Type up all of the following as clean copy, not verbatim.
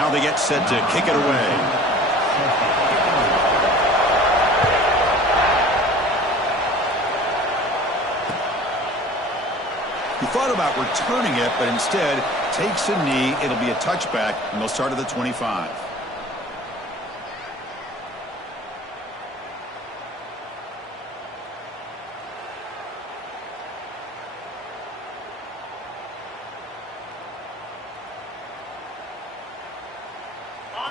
Now they get set to kick it away. He thought about returning it, but instead takes a knee. It'll be a touchback, and they'll start at the 25.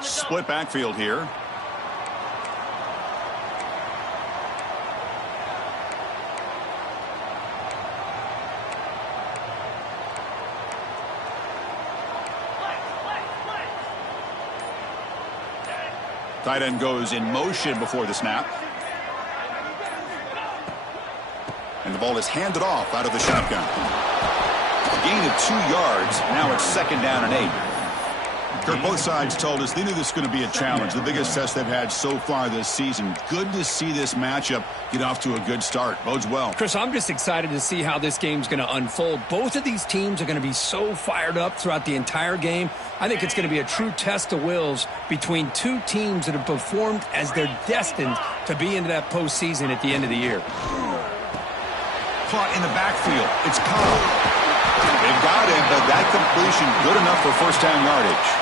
Split backfield here. Tight end goes in motion before the snap. And the ball is handed off out of the shotgun. A gain of 2 yards. Now it's 2nd down and 8. Kurt, both sides told us they knew this was going to be a challenge. The biggest test they've had so far this season. Good to see this matchup get off to a good start. Bodes well. Chris, I'm just excited to see how this game's going to unfold. Both of these teams are going to be so fired up throughout the entire game. I think it's going to be a true test of wills between two teams that have performed as they're destined to be into that postseason at the end of the year. Caught in the backfield. It's Cobb. They've got him, but that completion good enough for first down yardage.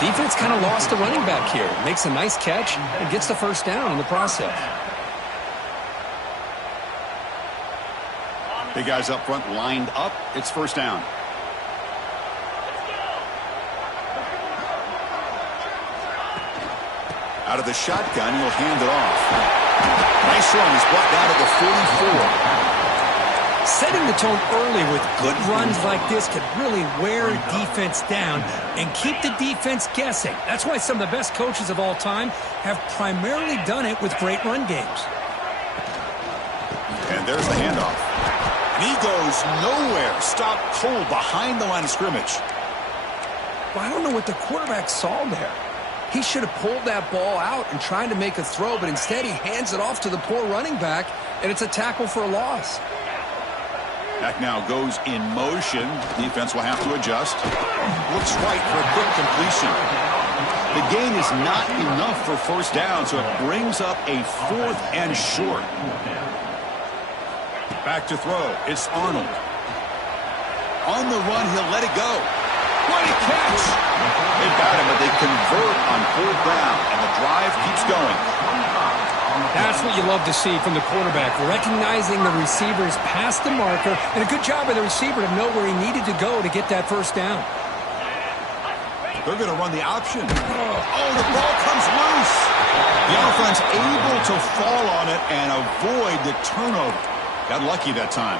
Defense kind of lost the running back here. Makes a nice catch and gets the first down in the process. Big guys up front lined up. It's first down. Out of the shotgun, he'll hand it off. Nice run. He's brought down to the 44. Setting the tone early with good runs like this could really wear a defense down and keep the defense guessing. That's why some of the best coaches of all time have primarily done it with great run games. And there's the handoff. And he goes nowhere. Stopped cold behind the line of scrimmage. Well, I don't know what the quarterback saw there. He should have pulled that ball out and tried to make a throw, but instead he hands it off to the poor running back, and it's a tackle for a loss. Back now goes in motion. Defense will have to adjust. Looks right for a quick completion. The gain is not enough for first down, so it brings up a 4th and short. Back to throw. It's Arnold. On the run, he'll let it go. What a catch! They got him, but they convert on 4th down, and the drive keeps going. That's what you love to see from the quarterback, recognizing the receiver's past the marker, and a good job by the receiver to know where he needed to go to get that first down. They're going to run the option. Oh, the ball comes loose. The offense able to fall on it and avoid the turnover. Got lucky that time.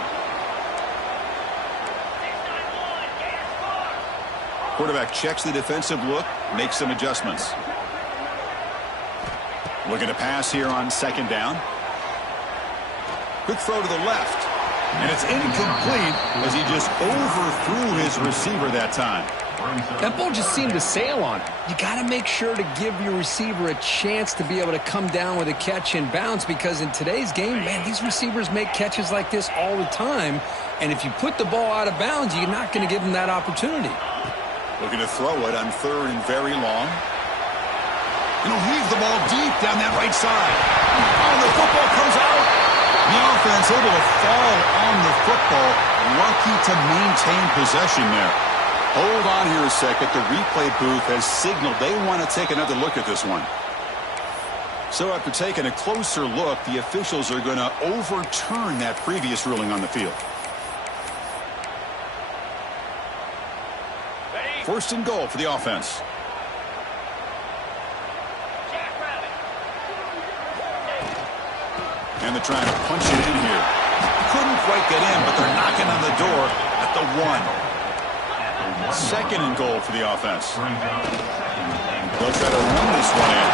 Quarterback checks the defensive look, makes some adjustments. Looking to pass here on 2nd down. Quick throw to the left. And it's incomplete as he just overthrew his receiver that time. That ball just seemed to sail on him. You got to make sure to give your receiver a chance to be able to come down with a catch and bounce, because in today's game, man, these receivers make catches like this all the time. And if you put the ball out of bounds, you're not going to give them that opportunity. Looking to throw it on 3rd and very long. And he'll heave the ball deep down that right side. Oh, the football comes out. The offense able to fall on the football. Lucky to maintain possession there. Hold on here a second. The replay booth has signaled they want to take another look at this one. So after taking a closer look, the officials are going to overturn that previous ruling on the field. 1st and goal for the offense. And they're trying to punch it in here. Couldn't quite get in, but they're knocking on the door at the 1. 2nd and goal for the offense. They'll try to run this one in.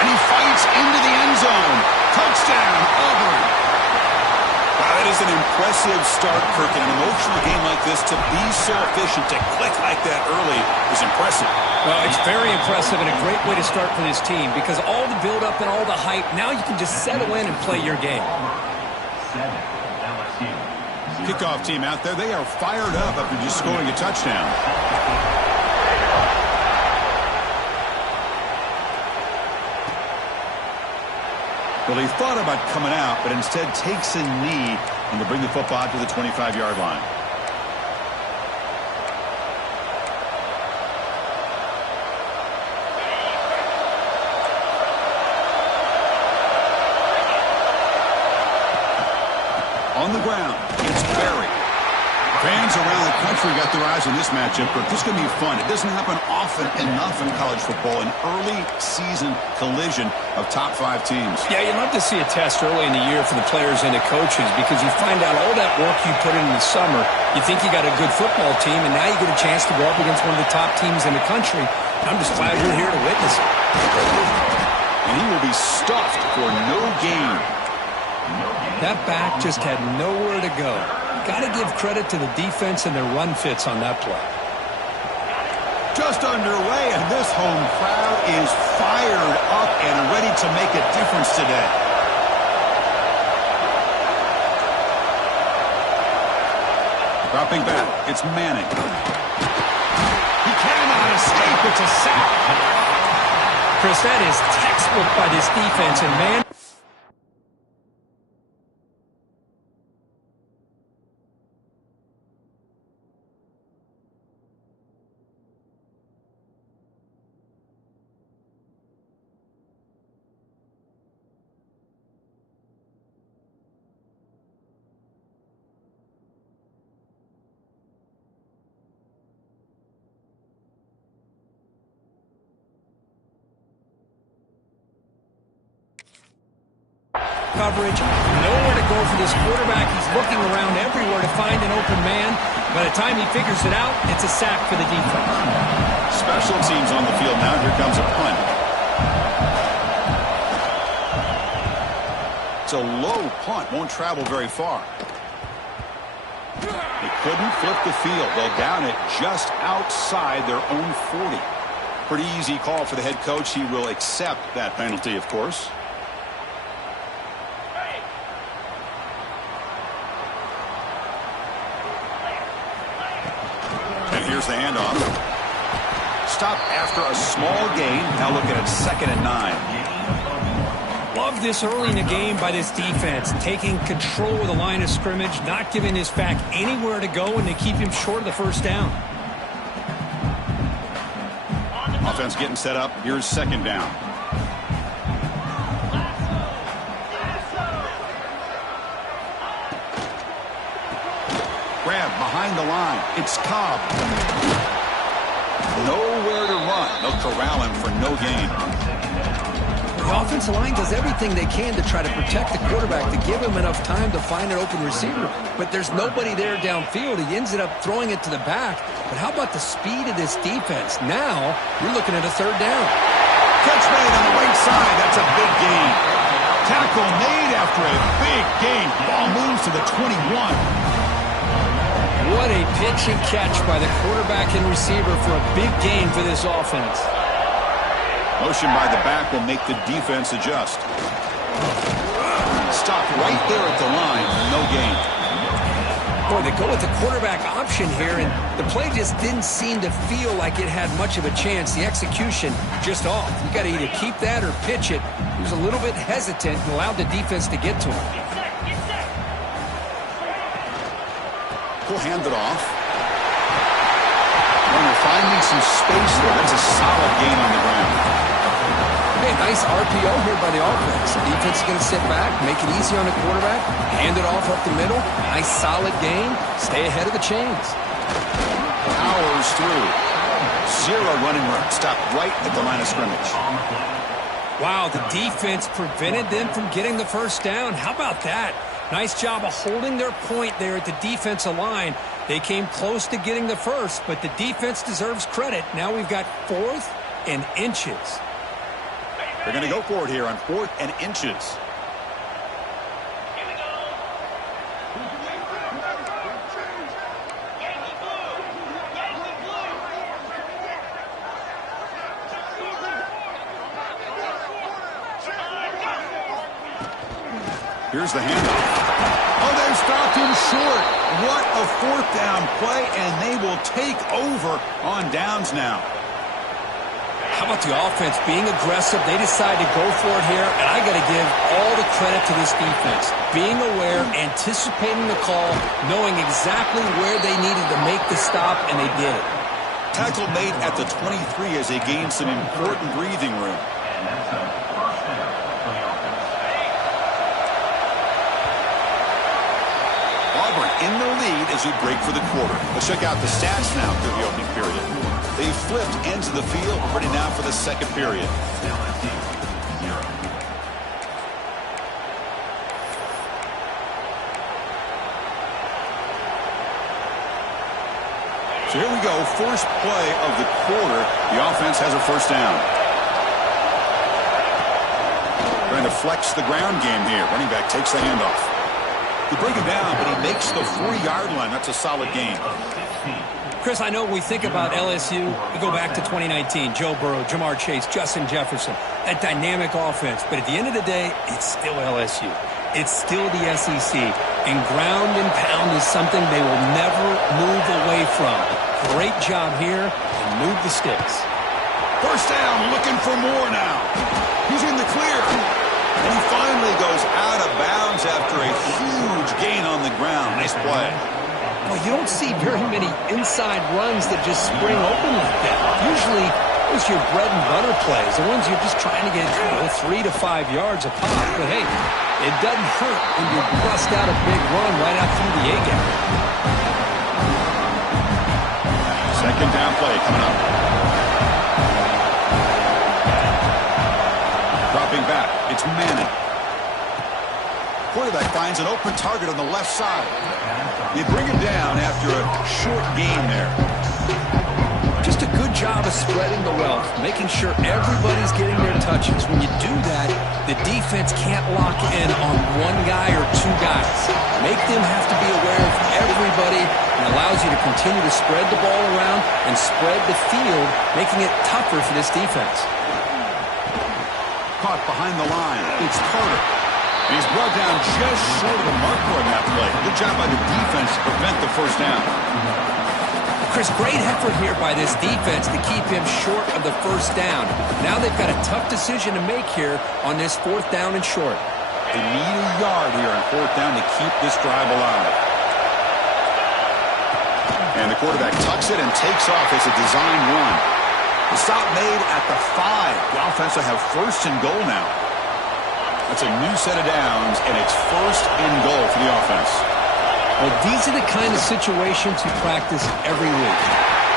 And he fights into the end zone. Touchdown, Auburn. Wow, that is an impressive start, Kirk. In an emotional game like this, to be so efficient, to click like that early is impressive. Well, it's very impressive and a great way to start for this team, because all the build-up and all the hype, now you can just settle in and play your game. Kickoff team out there, they are fired up after just scoring a touchdown. Well, he thought about coming out, but instead takes a knee and will bring the football out to the 25-yard line. On the ground, it's Barry. Fans around the country got their eyes on this matchup, but this is going to be fun. It doesn't happen often enough in college football, an early season collision of top 5 teams. Yeah, you'd love to see a test early in the year for the players and the coaches because you find out all that work you put in the summer. You think you got a good football team, and now you get a chance to go up against one of the top teams in the country. I'm just glad we're here to witness it. And he will be stuffed for no gain. That back just had nowhere to go. Got to give credit to the defense and their run fits on that play. Just underway, and this home crowd is fired up and ready to make a difference today. Dropping back, it's Manning. He cannot escape, it's a sack. Chris, that is textbook by this defense, and man, coverage, nowhere to go for this quarterback. He's looking around everywhere to find an open man. By the time he figures it out, it's a sack for the defense. Special teams on the field now. Here comes a punt. It's a low punt. Won't travel very far. They couldn't flip the field. They'll down it just outside their own 40. Pretty easy call for the head coach. He will accept that penalty, of course. Here's the handoff. Stop after a small gain. Now look at it, 2nd and 9. Love this early in the game by this defense. Taking control of the line of scrimmage, not giving this back anywhere to go, and they keep him short of the first down. Offense getting set up. Here's 2nd down. Grab behind the line. It's Cobb. Nowhere to run. They'll corral him for no gain. The offensive line does everything they can to try to protect the quarterback, to give him enough time to find an open receiver. But there's nobody there downfield. He ends up throwing it to the back. But how about the speed of this defense? Now you're looking at a 3rd down. Catch made on the right side. That's a big gain. Tackle made after a big gain. Ball moves to the 21. What a pitch and catch by the quarterback and receiver for a big gain for this offense. Motion by the back will make the defense adjust. Stop right there at the line. No gain. Boy, they go with the quarterback option here, and the play just didn't seem to feel like it had much of a chance. The execution just off. You got to either keep that or pitch it. He was a little bit hesitant and allowed the defense to get to him. We'll hand it off. Runner finding some space there. That's a solid gain on the ground. Hey, nice RPO here by the offense. The defense is going to sit back, make it easy on the quarterback, hand it off up the middle. Nice solid gain. Stay ahead of the chains. Powers through. 0 running room. Stop right at the line of scrimmage. Wow, the defense prevented them from getting the first down. How about that? Nice job of holding their point there at the defensive line. They came close to getting the first, but the defense deserves credit. Now we've got 4th and inches. They're going to go for it here on 4th and inches. Here's the handoff. Oh, they've stopped him short. What a 4th down play, and they will take over on downs now. How about the offense being aggressive? They decide to go for it here, and I got to give all the credit to this defense. Being aware, anticipating the call, knowing exactly where they needed to make the stop, and they did it. Tackle made at the 23 as they gained some important breathing room. Auburn in the lead as we break for the quarter. Let's check out the stats now through the opening period. They flipped ends of the field, ready now for the second period. So here we go, first play of the quarter. The offense has a first down. Trying to flex the ground game here. Running back takes the handoff. They bring him down, but he makes the 40-yard line. That's a solid gain. Chris, I know when we think about LSU, we go back to 2019. Joe Burrow, Jamar Chase, Justin Jefferson, that dynamic offense. But at the end of the day, it's still LSU. It's still the SEC. And ground and pound is something they will never move away from. Great job here, and move the sticks. First down, looking for more now. He's in the clear. And he finally goes out of bounds after a huge gain on the ground. Nice play. Well, you don't see very many inside runs that just spring open like that. Usually, those are your bread and butter plays, the ones you're just trying to get 3 to 5 yards a pop. But, hey, it doesn't hurt when you bust out a big run right out through the A-gap. Second down play coming up. Dropping back, it's Manning. Quarterback finds an open target on the left side. They bring him down after a short gain there. Just a good job of spreading the wealth, making sure everybody's getting their touches. When you do that, the defense can't lock in on one guy or two guys. Make them have to be aware of everybody, and allows you to continue to spread the ball around and spread the field, making it tougher for this defense. Caught behind the line. It's Carter. He's brought down just short of the marker on that play. Good job by the defense to prevent the first down. Chris, great effort here by this defense to keep him short of the first down. Now they've got a tough decision to make here on this fourth down and short. They need a yard here on fourth down to keep this drive alive. And the quarterback tucks it and takes off as a design run. The stop made at the 5. The offense will have first and goal now. That's a new set of downs, and it's first and goal for the offense. Well, these are the kind of situations you practice every week.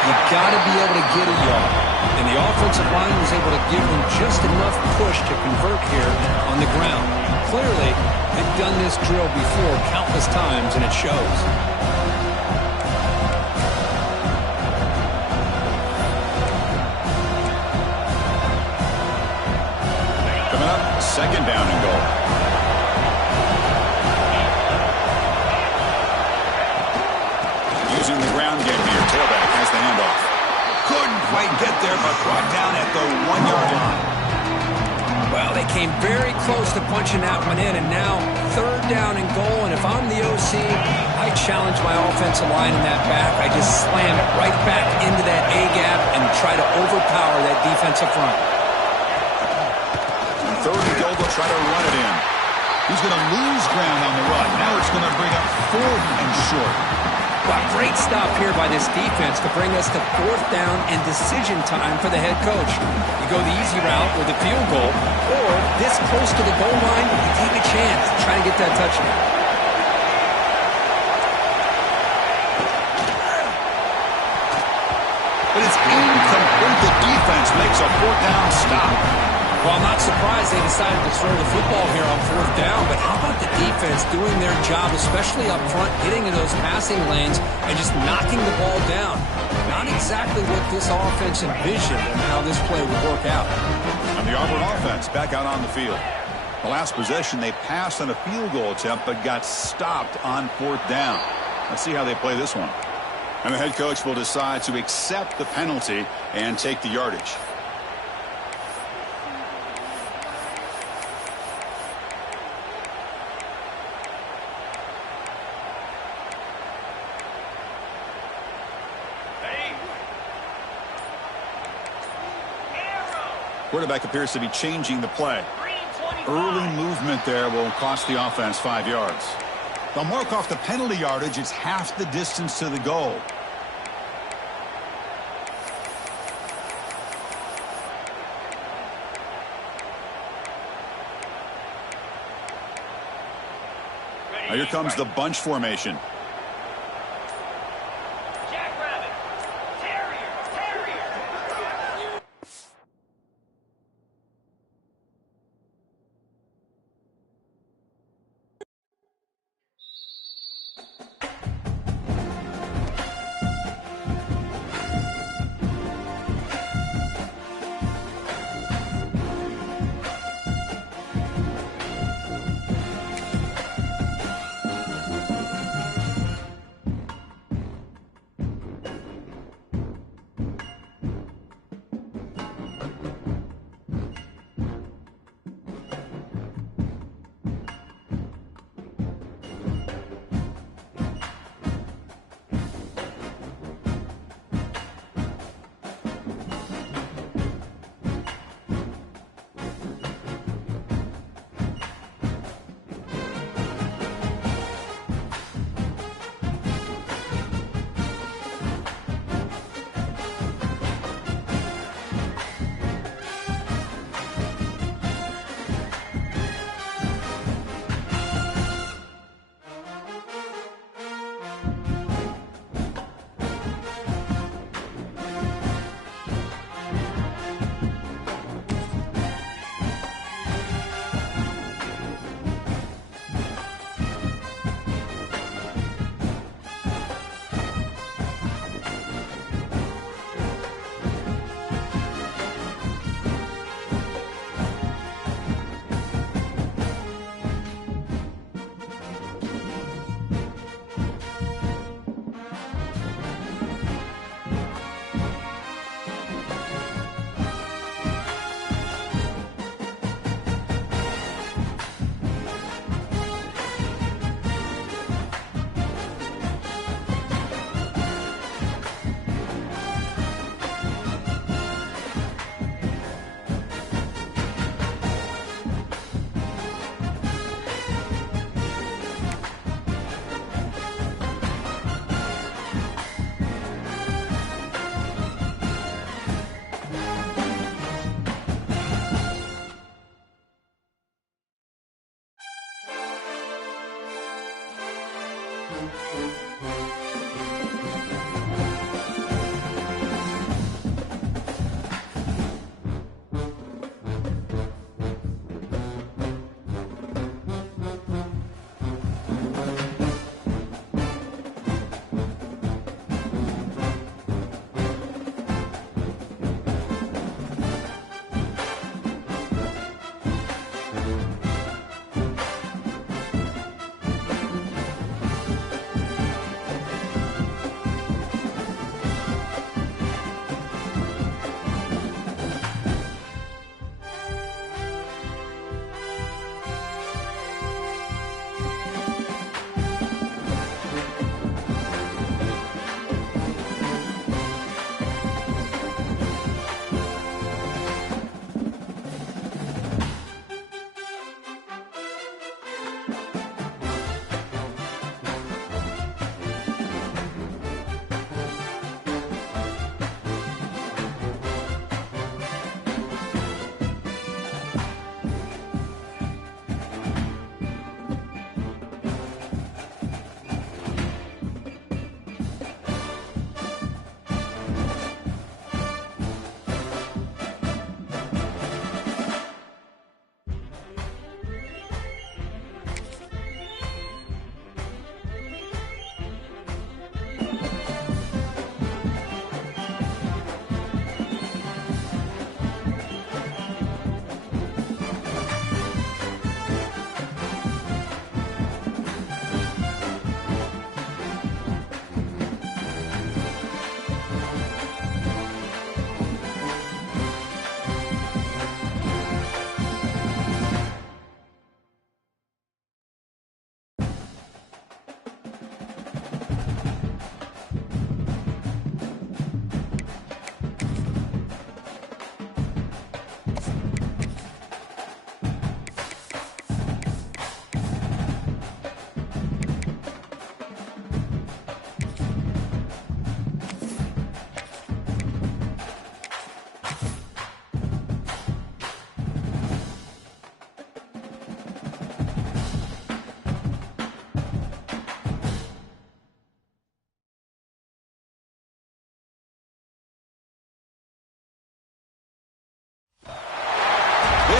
You've got to be able to get a yard. And the offensive line was able to give them just enough push to convert here on the ground. Clearly, they've done this drill before countless times, and it shows. Coming up, second down and goal. Using the ground game here. Tailback has the handoff. Couldn't quite get there, but brought down at the 1-yard line. Well, they came very close to punching that one in, and now third down and goal. And if I'm the OC, I challenge my offensive line in that back. I just slam it right back into that A-gap and try to overpower that defensive front. Third and goal, they'll try to run it in. He's going to lose ground on the run. Now it's going to bring up fourth and short. Well, great stop here by this defense to bring us to fourth down and decision time for the head coach. You go the easy route with a field goal, or this close to the goal line, you take a chance to try and get that touchdown. But it's incomplete. The defense makes a fourth down stop. Well, I'm not surprised they decided to throw the football here on fourth down, but how about the defense doing their job, especially up front, getting in those passing lanes and just knocking the ball down? Not exactly what this offense envisioned and how this play would work out. And the Auburn offense back out on the field. The last possession, they passed on a field goal attempt, but got stopped on fourth down. Let's see how they play this one. And the head coach will decide to accept the penalty and take the yardage. Quarterback appears to be changing the play. Early movement there will cost the offense 5 yards. They'll mark off the penalty yardage. It's half the distance to the goal. Now here comes the bunch formation.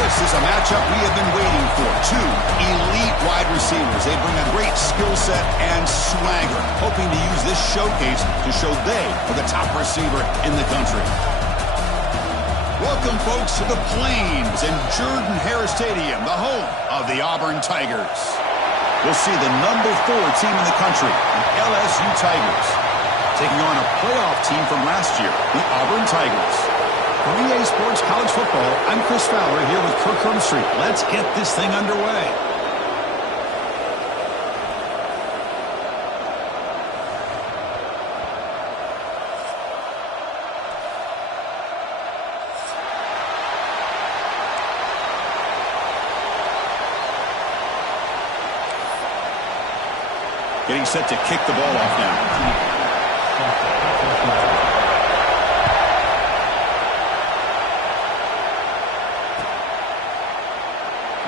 This is a matchup we have been waiting for. Two elite wide receivers. They bring a great skill set and swagger, hoping to use this showcase to show they are the top receiver in the country. Welcome, folks, to the Plains and Jordan-Hare Stadium, the home of the Auburn Tigers. We'll see the number 4 team in the country, the LSU Tigers, taking on a playoff team from last year, the Auburn Tigers. For EA Sports College Football, I'm Chris Fowler here with Kirk Hermstreet. Let's get this thing underway. Getting set to kick the ball off now.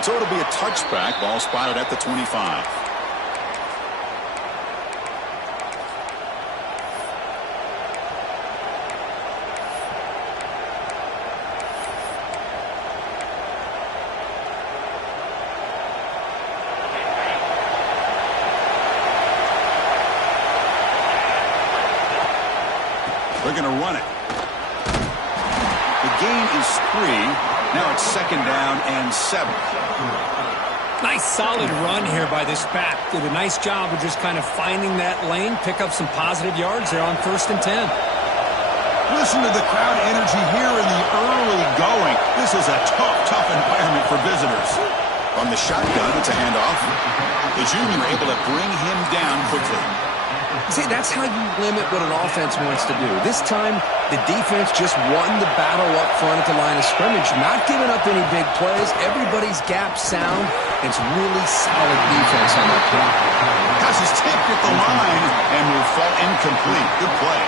So it'll be a touchback, ball spotted at the 25. They're going to run it. The gain is 3. Now it's 2nd down and 7. Nice solid run here by this back. Did a nice job of just kind of finding that lane, pick up some positive yards there on 1st and 10. Listen to the crowd energy here in the early going. This is a tough environment for visitors. From the shotgun, it's a handoff. The junior able to bring him down quickly. See, that's how you limit what an offense wants to do. This time, the defense just won the battle up front at the line of scrimmage, not giving up any big plays. Everybody's gap sound. It's really solid defense on that play. Pass is tipped at the line and will fall incomplete. Good play.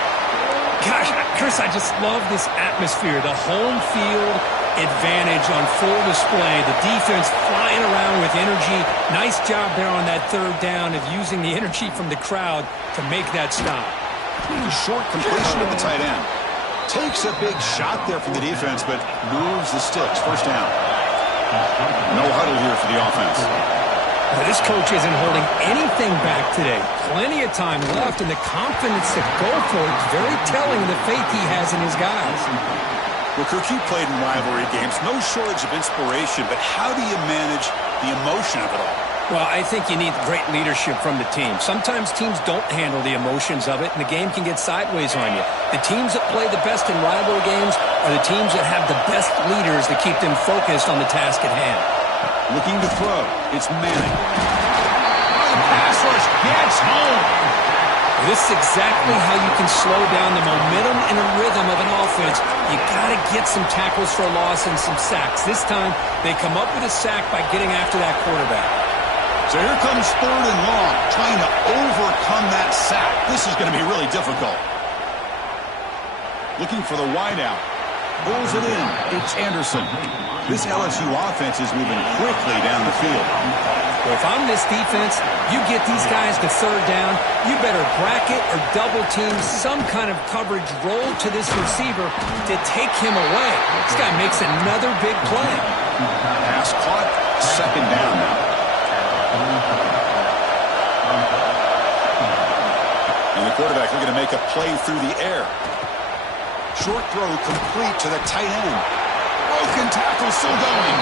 Gosh, Chris, I just love this atmosphere. The home field advantage on full display. The defense flying around with energy. Nice job there on that 3rd down of using the energy from the crowd to make that stop. Short completion to the tight end. Takes a big shot there from the defense, but moves the sticks. 1st down. No huddle here for the offense. Now, this coach isn't holding anything back today. Plenty of time left, and the confidence to go for it is very telling of the faith he has in his guys. Well, Kirk, you played in rivalry games. No shortage of inspiration, but how do you manage the emotion of it all? Well, I think you need great leadership from the team. Sometimes teams don't handle the emotions of it, and the game can get sideways on you. The teams that play the best in rivalry games are the teams that have the best leaders that keep them focused on the task at hand. Looking to throw. It's Manning. Oh, the pass rush gets home. This is exactly how you can slow down the momentum and the rhythm of an offense. You got to get some tackles for a loss and some sacks. This time, they come up with a sack by getting after that quarterback. So here comes 3rd and long, trying to overcome that sack. This is going to be really difficult. Looking for the wideout. Pulls it in. It's Anderson. This LSU offense is moving quickly down the field. Well, if I'm this defense, you get these guys to 3rd down, you better bracket or double team some kind of coverage roll to this receiver to take him away. This guy makes another big play. Pass caught. 2nd down now. And the quarterback looking to make a play through the air. Short throw complete to the tight end. Broken tackle still going.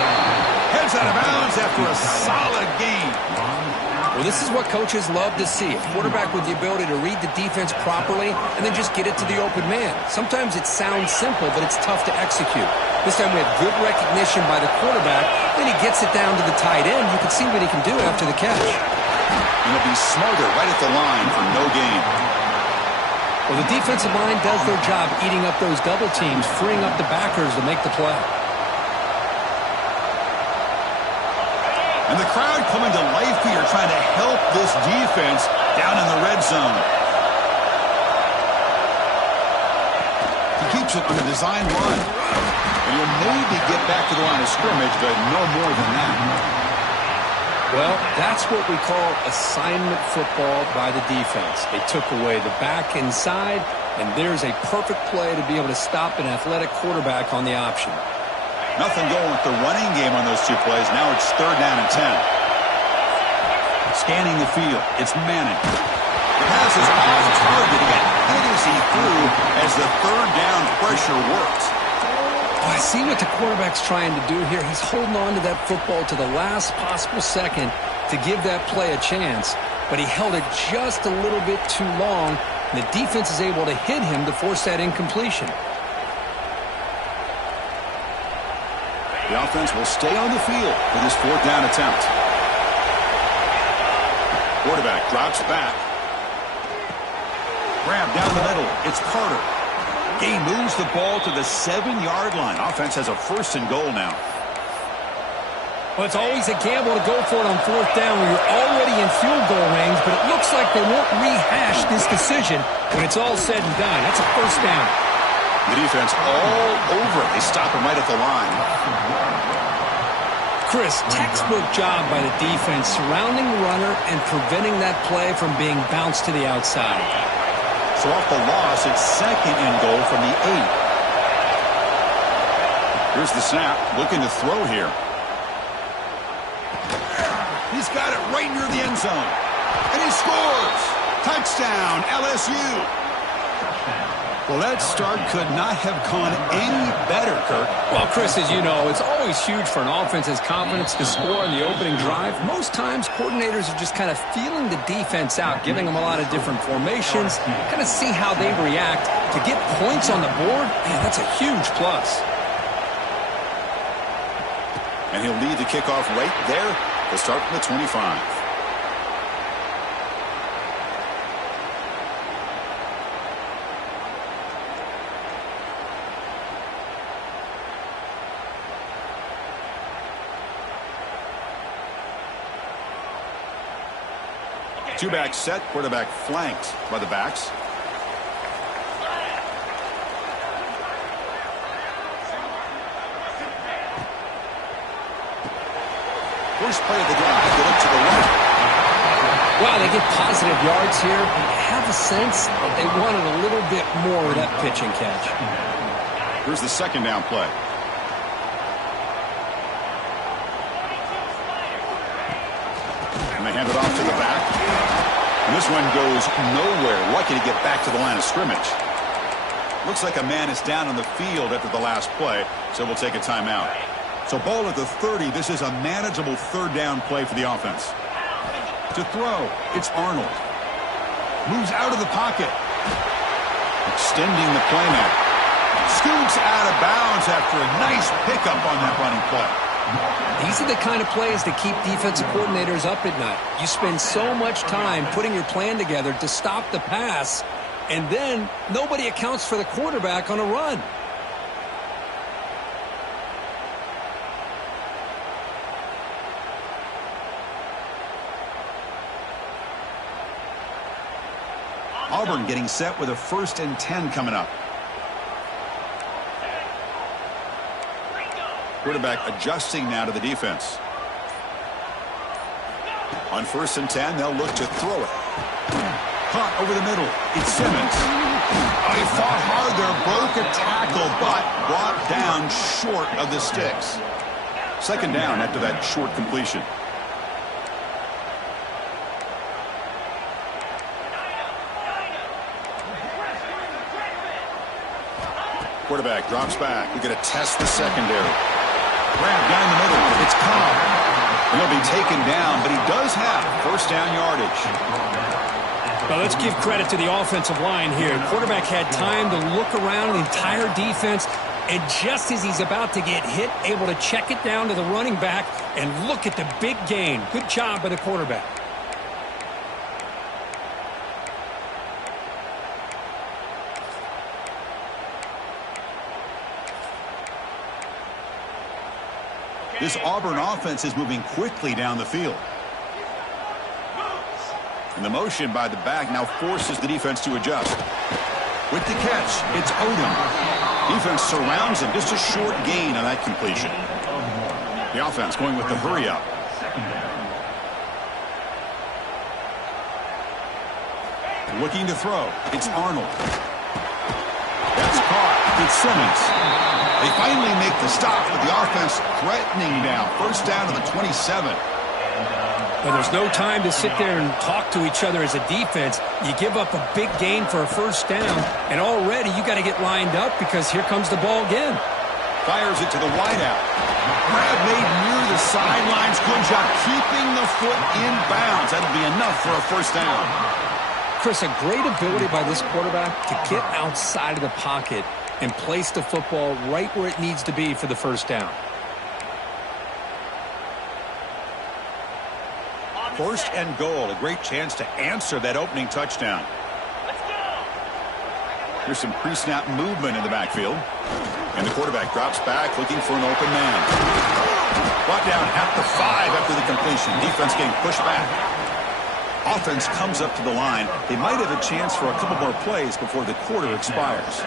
Heads out of bounds after a solid game. Well, this is what coaches love to see. A quarterback with the ability to read the defense properly and then just get it to the open man. Sometimes it sounds simple, but it's tough to execute. This time we have good recognition by the quarterback. Then he gets it down to the tight end. You can see what he can do after the catch. And he'll be smarter right at the line for no gain. Well, the defensive line does their job eating up those double teams, freeing up the backers to make the play. And the crowd coming to life here, trying to help this defense down in the red zone. He keeps it on a design run. And he'll maybe get back to the line of scrimmage, but no more than that. Well, that's what we call assignment football by the defense. They took away the back inside, and there's a perfect play to be able to stop an athletic quarterback on the option. Nothing going with the running game on those 2 plays. Now it's 3rd down and 10. Scanning the field. It's Manning. The pass is off target. He got hit as he threw as the 3rd down pressure worked. Oh, I see what the quarterback's trying to do here. He's holding on to that football to the last possible second to give that play a chance. But he held it just a little bit too long. And the defense is able to hit him to force that incompletion. The offense will stay on the field for this 4th down attempt. Quarterback drops back. Grab down the middle. It's Carter. He moves the ball to the 7-yard line. Offense has a 1st and goal now. Well, it's always a gamble to go for it on 4th down when you're already in field goal range, but it looks like they won't rehash this decision when it's all said and done. That's a 1st down. The defense all over it. They stop him right at the line. Chris, textbook job by the defense surrounding the runner and preventing that play from being bounced to the outside. So off the loss, it's 2nd and goal from the 8. Here's the snap. Looking to throw here. He's got it right near the end zone. And he scores! Touchdown, LSU! Well, that start could not have gone any better, Kirk. Well, Chris, as you know, it's always huge for an offense's confidence to score in the opening drive. Most times, coordinators are just kind of feeling the defense out, giving them a lot of different formations, kind of see how they react. To get points on the board, man, that's a huge plus. And he'll lead the kickoff right there to start from the 25. Two-back set, quarterback flanked by the backs. First play of the drive, they look to the right. Wow, they get positive yards here. I have a sense that they wanted a little bit more of that pitch and catch. Here's the 2nd down play. And they hand it off to the back. And this one goes nowhere. Lucky to get back to the line of scrimmage. Looks like a man is down on the field after the last play, so we'll take a timeout. So ball at the 30. This is a manageable 3rd down play for the offense. To throw, it's Arnold. Moves out of the pocket. Extending the play now. Scoots out of bounds after a nice pickup on that running play. These are the kind of plays that keep defensive coordinators up at night. You spend so much time putting your plan together to stop the pass, and then nobody accounts for the quarterback on a run. Auburn getting set with a 1st and 10 coming up. Quarterback adjusting now to the defense. On 1st and 10, they'll look to throw it. Caught over the middle. It's Simmons. Oh, he fought hard there, broke a tackle, but brought down short of the sticks. 2nd down after that short completion. Quarterback drops back. We're going to test the secondary. Grab down the middle. It's Cobb. And he'll be taken down, but he does have 1st down yardage. Well, let's give credit to the offensive line here. Quarterback had time to look around the entire defense, and just as he's about to get hit, able to check it down to the running back and look at the big gain. Good job by the quarterback. This Auburn offense is moving quickly down the field. And the motion by the back now forces the defense to adjust. With the catch, it's Odom. Defense surrounds him. Just a short gain on that completion. The offense going with the hurry up. Looking to throw. It's Arnold. That's caught. It's Simmons. They finally make the stop with the offense threatening now. First down to the 27. Well, there's no time to sit there and talk to each other as a defense. You give up a big gain for a first down, and already you got to get lined up because here comes the ball again. Fires it to the wideout. Grab made near the sidelines. Good job keeping the foot in bounds. That'll be enough for a first down. Chris, a great ability by this quarterback to get outside of the pocket and place the football right where it needs to be for the first down. First and goal, a great chance to answer that opening touchdown. Here's some pre-snap movement in the backfield. And the quarterback drops back looking for an open man. Brought down at the 5 after the completion. Defense getting pushed back. Offense comes up to the line. They might have a chance for a couple more plays before the quarter expires.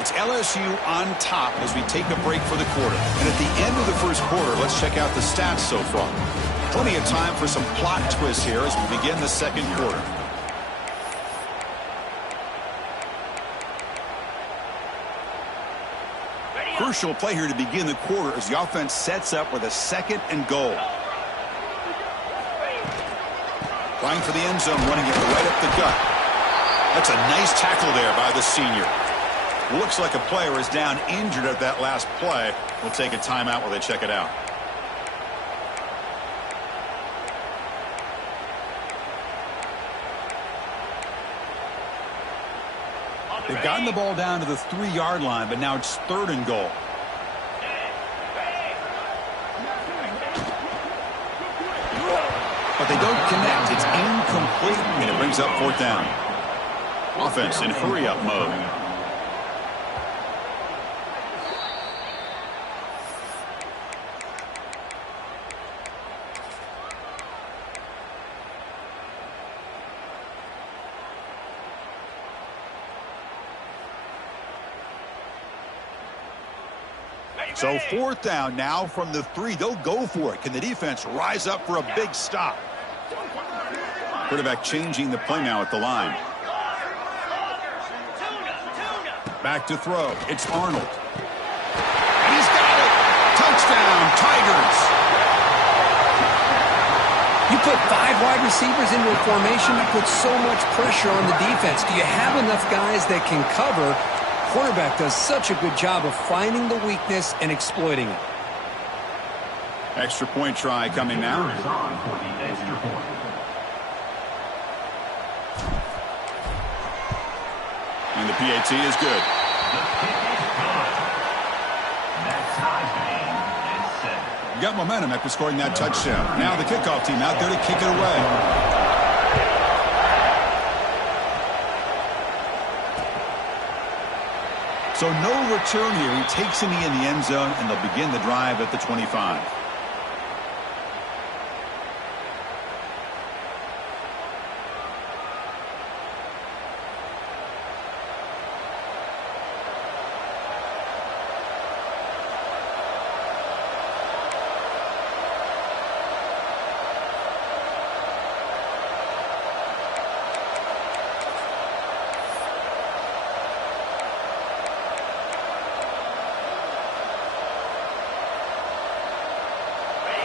It's LSU on top as we take a break for the quarter. And at the end of the first quarter, let's check out the stats so far. Plenty of time for some plot twists here as we begin the second quarter. Crucial play here to begin the quarter as the offense sets up with a second and goal. Trying for the end zone, running it right up the gut. That's a nice tackle there by the senior. Looks like a player is down injured at that last play. We'll take a timeout while they check it out. They've gotten the ball down to the 3-yard line, but now it's third and goal. But they don't connect. It's incomplete, and it brings up fourth down. Offense in hurry-up mode. So fourth down now from the 3. They'll go for it. Can the defense rise up for a big stop? Quarterback changing the play now at the line. Back to throw. It's Arnold. And he's got it. Touchdown, Tigers. You put 5 wide receivers into a formation, you put so much pressure on the defense. Do you have enough guys that can cover? Quarterback does such a good job of finding the weakness and exploiting it. Extra point try coming now. And the PAT is good. Got momentum after scoring that touchdown. Now the kickoff team out there to kick it away. So no return here. He takes him in the end zone, and they'll begin the drive at the 25.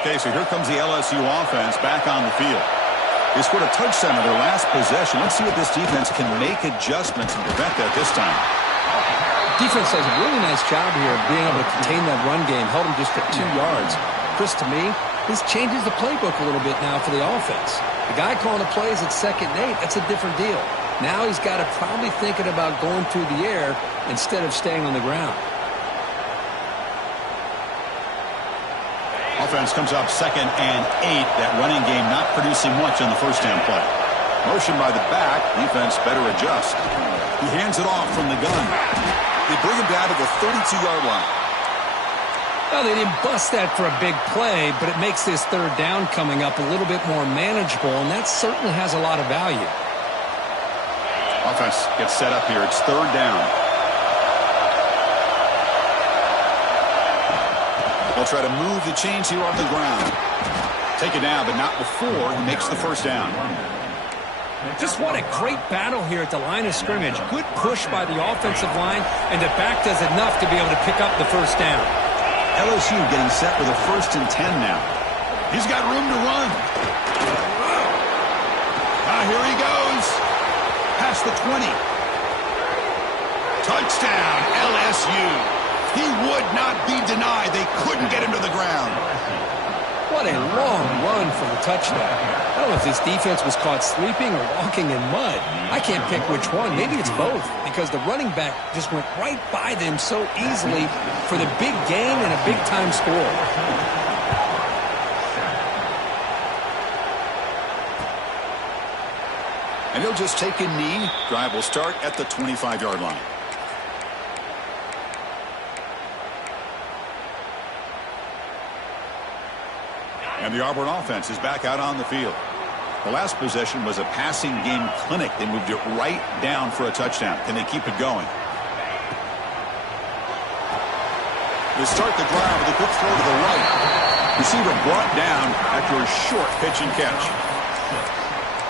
Okay, so here comes the LSU offense back on the field. They scored a touchdown in their last possession. Let's see if this defense can make adjustments and prevent that this time. Defense does a really nice job here of being able to contain that run game, held them just at 2 yards. Chris, to me, this changes the playbook a little bit now for the offense. The guy calling the plays at 2nd and 8, that's a different deal. Now he's got to probably thinking about going through the air instead of staying on the ground. Offense comes up 2nd and 8. That running game not producing much on the first down play. Motion by the back. Defense better adjust. He hands it off from the gun. They bring him down to the 32-yard line. Well, they didn't bust that for a big play, but it makes this third down coming up a little bit more manageable, and that certainly has a lot of value. Offense gets set up here. It's third down. They'll try to move the chains here on the ground. take it down, but not before he makes the first down. Just what a great battle here at the line of scrimmage. Good push by the offensive line, and the back does enough to be able to pick up the first down. LSU getting set for the 1st and 10 now. He's got room to run. Here he goes. Past the 20. Touchdown, LSU. He would not be denied. They couldn't get him to the ground. What a long run for the touchdown. I don't know if this defense was caught sleeping or walking in mud. I can't pick which one. Maybe it's both, because the running back just went right by them so easily for the big gain and a big-time score. And he'll just take a knee. Drive will start at the 25-yard line. And the Auburn offense is back out on the field. The last possession was a passing game clinic. They moved it right down for a touchdown. Can they keep it going? They start the drive with a quick throw to the right. Receiver brought down after a short pitch and catch.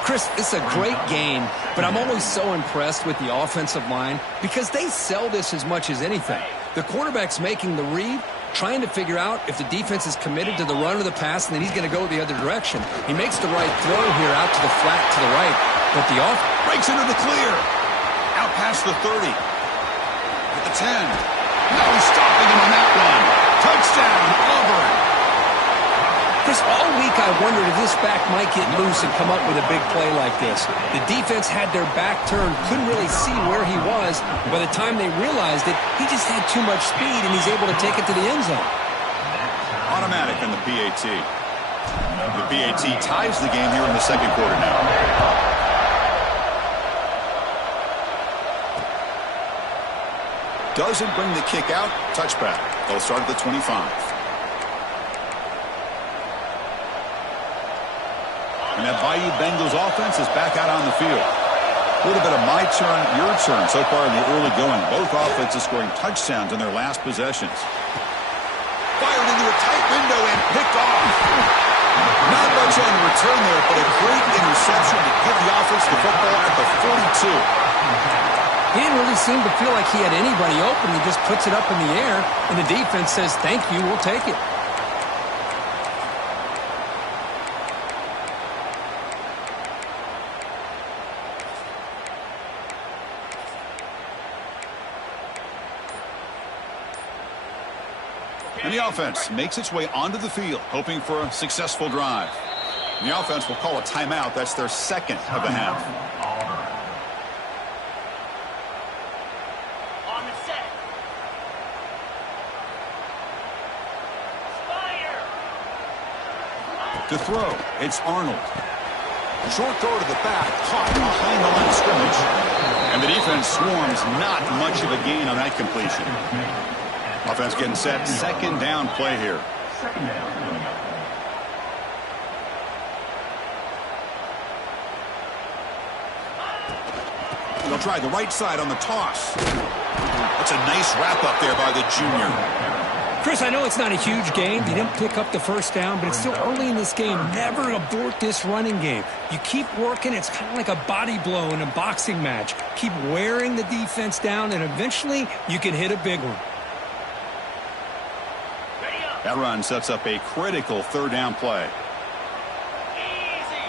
Chris, it's a great game, but I'm always so impressed with the offensive line because they sell this as much as anything. The quarterback's making the read, trying to figure out if the defense is committed to the run or the pass, and then he's going to go the other direction. He makes the right throw here out to the flat to the right, but the offense breaks into the clear. Out past the 30. At the 10. No, he's stopping him on that one. Touchdown, Auburn. Chris, all week I wondered if this back might get loose and come up with a big play like this. The defense had their back turned, couldn't really see where he was. By the time they realized it, he just had too much speed, and he's able to take it to the end zone. Automatic on the PAT. The PAT ties the game here in the second quarter now. Doesn't bring the kick out. Touchback. They'll start at the 25. And that Bayou Bengals offense is back out on the field. A little bit of my turn, your turn so far in the early going. Both offenses scoring touchdowns in their last possessions. Fired into a tight window and picked off. Not much on the return there, but a great interception to give the offense the football at the 42. He didn't really seem to feel like he had anybody open. He just puts it up in the air, and the defense says, thank you, we'll take it. And the offense makes its way onto the field, hoping for a successful drive. And the offense will call a timeout. That's their second of the half. On the set. Fire. To throw, it's Arnold. Short throw to the back, caught behind the line of scrimmage. And the defense swarms, not much of a gain on that completion. Offense getting set. Second down play here. They'll try the right side on the toss. That's a nice wrap up there by the junior. Chris, I know it's not a huge game. They didn't pick up the first down, but it's still early in this game. Never abort this running game. You keep working. It's kind of like a body blow in a boxing match. Keep wearing the defense down, and eventually you can hit a big one. That run sets up a critical third down play. Easy.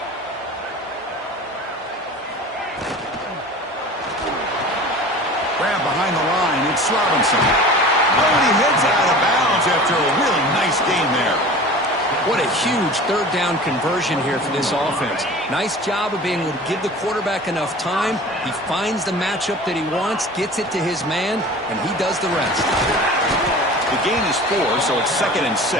Grab behind the line. It's Robinson. Oh, and he heads out of bounds after a really nice game there. What a huge third down conversion here for this offense. Nice job of being able to give the quarterback enough time. He finds the matchup that he wants, gets it to his man, and he does the rest. The gain is 4, so it's 2nd and 6.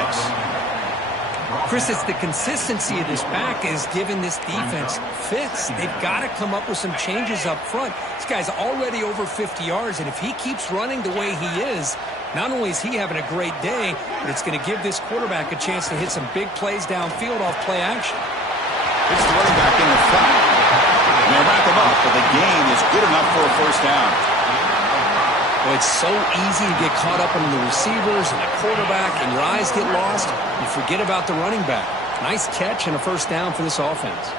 Chris, it's the consistency of this back is giving this defense fits. They've got to come up with some changes up front. This guy's already over 50 yards, and if he keeps running the way he is, not only is he having a great day, but it's going to give this quarterback a chance to hit some big plays downfield off play action. It's the running back in the flat. And they wrap him up, but the gain is good enough for a first down. Well, it's so easy to get caught up in the receivers and the quarterback, and your eyes get lost. You forget about the running back. Nice catch and a first down for this offense.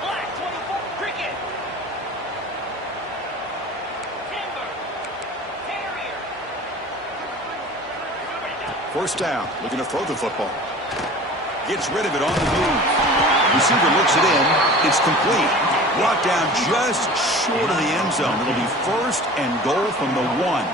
Black 24. Cricket. Timber. Terrier. First down, looking to throw the football. Gets rid of it on the move. Receiver looks it in. It's complete. Brought down just short of the end zone. It'll be first and goal from the 1.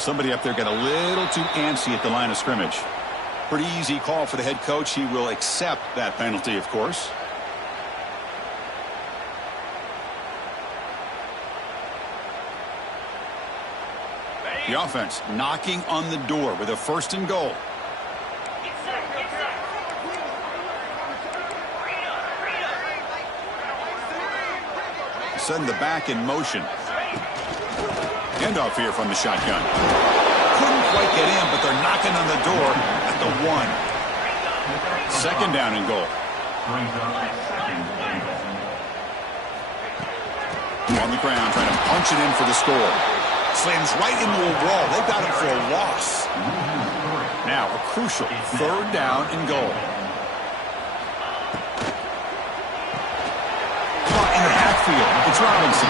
Somebody up there got a little too antsy at the line of scrimmage. Pretty easy call for the head coach. He will accept that penalty, of course. The offense knocking on the door with a first and goal. Get set. Get set. Send the back in motion. Handoff here from the shotgun. Couldn't quite get in, but they're knocking on the door at the 1. Second down and goal. On the ground, trying to punch it in for the score. Slams right into a wall. They've got him for a loss. Now a crucial third down and goal. Caught in the backfield. It's Robinson.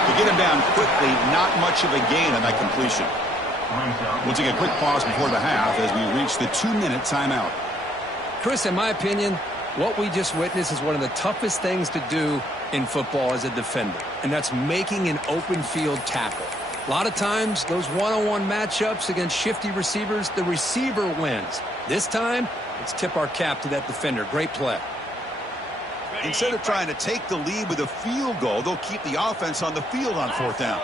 To get him down quickly, not much of a gain on that completion. We'll take a quick pause before the half as we reach the 2-minute timeout. Chris, in my opinion, what we just witnessed is one of the toughest things to do in football as a defender, and that's making an open field tackle. A lot of times, those one-on-one matchups against shifty receivers, the receiver wins. This time, let's tip our cap to that defender. Great play. Instead of trying to take the lead with a field goal, they'll keep the offense on the field on fourth down.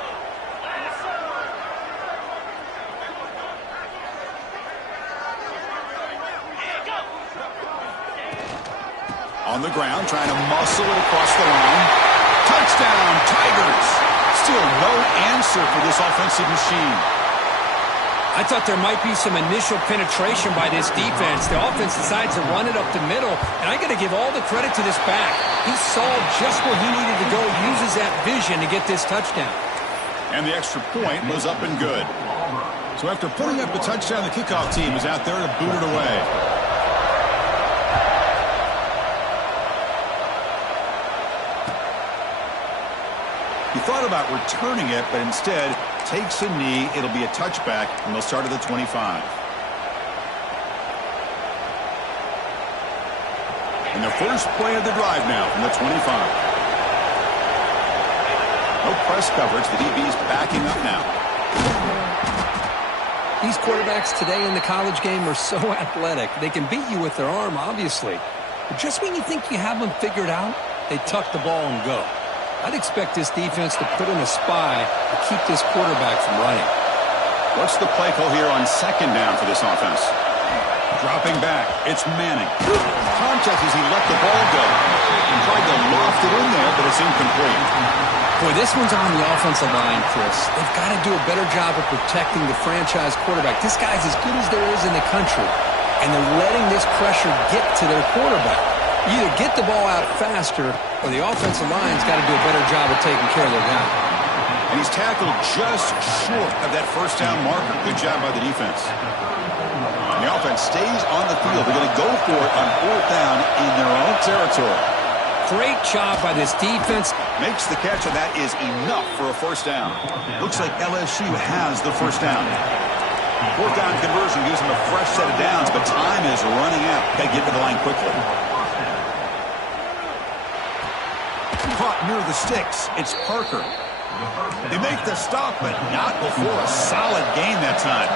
On the ground, trying to muscle it across the line. Touchdown, Tigers! Still no answer for this offensive machine. I thought there might be some initial penetration by this defense. The offense decides to run it up the middle, and I got to give all the credit to this back. He saw just where he needed to go, uses that vision to get this touchdown. And the extra point was up and good. So after putting up the touchdown, the kickoff team is out there to boot it away. He thought about returning it, but instead takes a knee. It'll be a touchback, and they'll start at the 25. And the first play of the drive now from the 25. No press coverage. The DB's backing up now. These quarterbacks today in the college game are so athletic. They can beat you with their arm, obviously. But just when you think you have them figured out, they tuck the ball and go. I'd expect this defense to put in a spy to keep this quarterback from running. What's the play call here on second down for this offense? Dropping back. It's Manning. Contact as he let the ball go. He tried to loft it in there, but it's incomplete. Boy, this one's on the offensive line, Chris. They've got to do a better job of protecting the franchise quarterback. This guy's as good as there is in the country, and they're letting this pressure get to their quarterback. You either get the ball out faster, or the offensive line's got to do a better job of taking care of their guy. And he's tackled just short of that first down marker. Good job by the defense. And the offense stays on the field. They're going to go for it on fourth down in their own territory. Great job by this defense. Makes the catch, and that is enough for a first down. Looks like LSU has the first down. Fourth down conversion gives them a fresh set of downs, but time is running out. Got to get to the line quickly. Caught near the sticks. It's Parker. They make the stop, but not before a solid gain that time.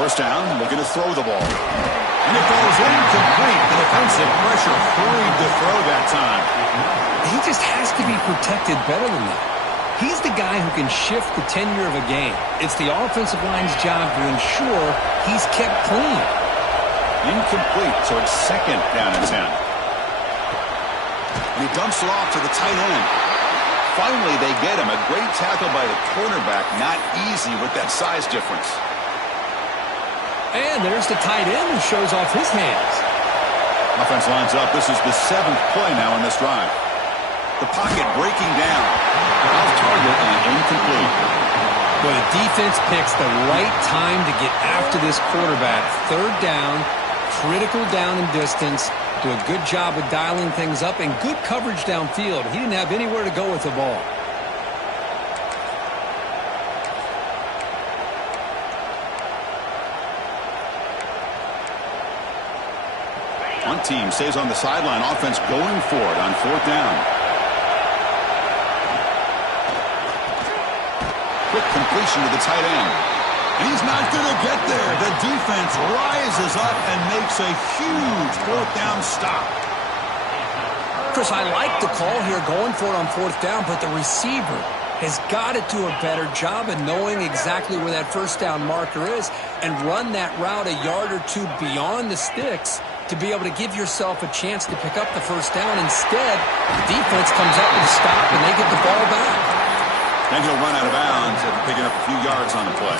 First down, looking to throw the ball. And it goes incomplete. The defensive pressure hurried to throw that time. He just has to be protected better than that. He's the guy who can shift the tenure of a game. It's the offensive line's job to ensure he's kept clean. Incomplete, so it's second down and 10. And he dumps it off to the tight end. Finally, they get him. A great tackle by the cornerback. Not easy with that size difference. And there's the tight end who shows off his hands. Offense lines up. This is the 7th play now in this drive. The pocket breaking down. Off target and incomplete. Well, the defense picks the right time to get after this quarterback. 3rd down, critical down and distance. Do a good job of dialing things up and good coverage downfield. He didn't have anywhere to go with the ball. One team stays on the sideline. Offense going for it on 4th down. Quick completion to the tight end. And he's not going to get there. The defense rises up and makes a huge 4th down stop. Chris, I like the call here going for it on 4th down, but the receiver has got to do a better job of knowing exactly where that 1st down marker is and run that route a yard or 2 beyond the sticks to be able to give yourself a chance to pick up the 1st down. Instead, the defense comes up with a stop and they get the ball back. Then he'll run out of bounds after picking up a few yards on the play.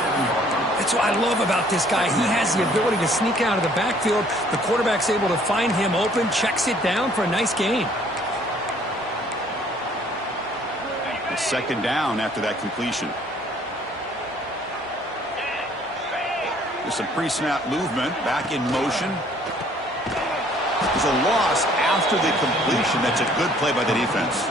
That's what I love about this guy. He has the ability to sneak out of the backfield. The quarterback's able to find him open, checks it down for a nice gain. A 2nd down after that completion. There's some pre-snap movement. Back in motion. There's a loss after the completion. That's a good play by the defense.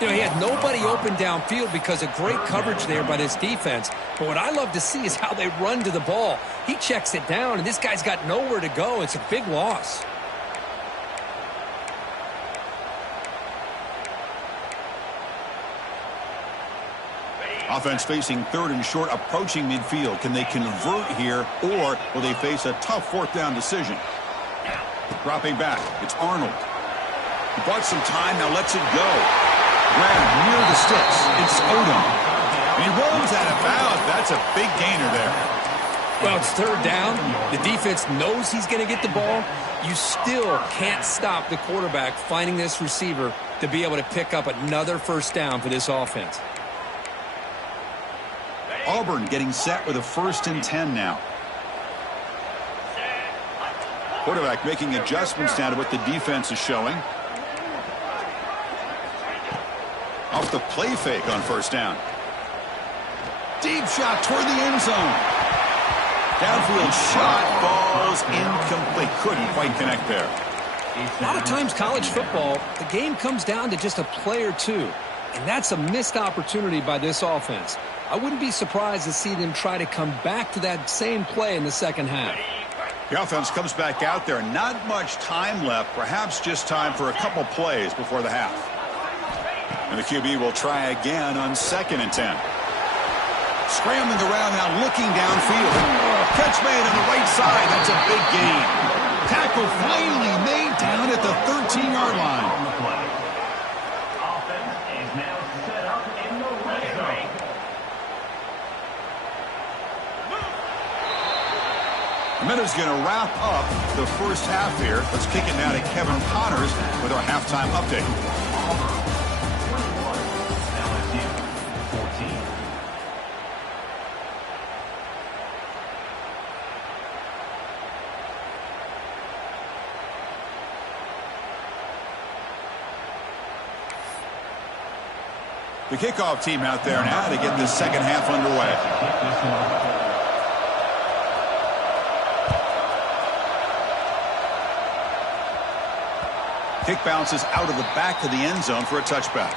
You know, he had nobody open downfield because of great coverage there by this defense. But what I love to see is how they run to the ball. He checks it down, and this guy's got nowhere to go. It's a big loss. Offense facing 3rd and short, approaching midfield. Can they convert here, or will they face a tough 4th down decision? Dropping back, it's Arnold. He bought some time, now lets it go. Grab near the sticks. It's Odom. And he rolls out of bounds. That's a big gainer there. Well, it's 3rd down. The defense knows he's going to get the ball. You still can't stop the quarterback finding this receiver to be able to pick up another 1st down for this offense. Auburn getting set with a 1st and 10 now. Quarterback making adjustments now to what the defense is showing. Off the play fake on 1st down. Deep shot toward the end zone. Downfield shot falls incomplete. Couldn't quite connect there. A lot of times college football, the game comes down to just a play or 2. And that's a missed opportunity by this offense. I wouldn't be surprised to see them try to come back to that same play in the 2nd half. The offense comes back out there. Not much time left. Perhaps just time for a couple plays before the half. And the QB will try again on 2nd and 10. Scrambling around now, looking downfield. Catch made on the right side. That's a big gain. Tackle finally made down at the 13-yard line. Offense is now set up in the red zone. A minute's going to wrap up the 1st half here. Let's kick it now to Kevin Connors with our halftime update. LSU 14. The kickoff team out there now to get this 2nd half underway. Kick bounces out of the back of the end zone for a touchback.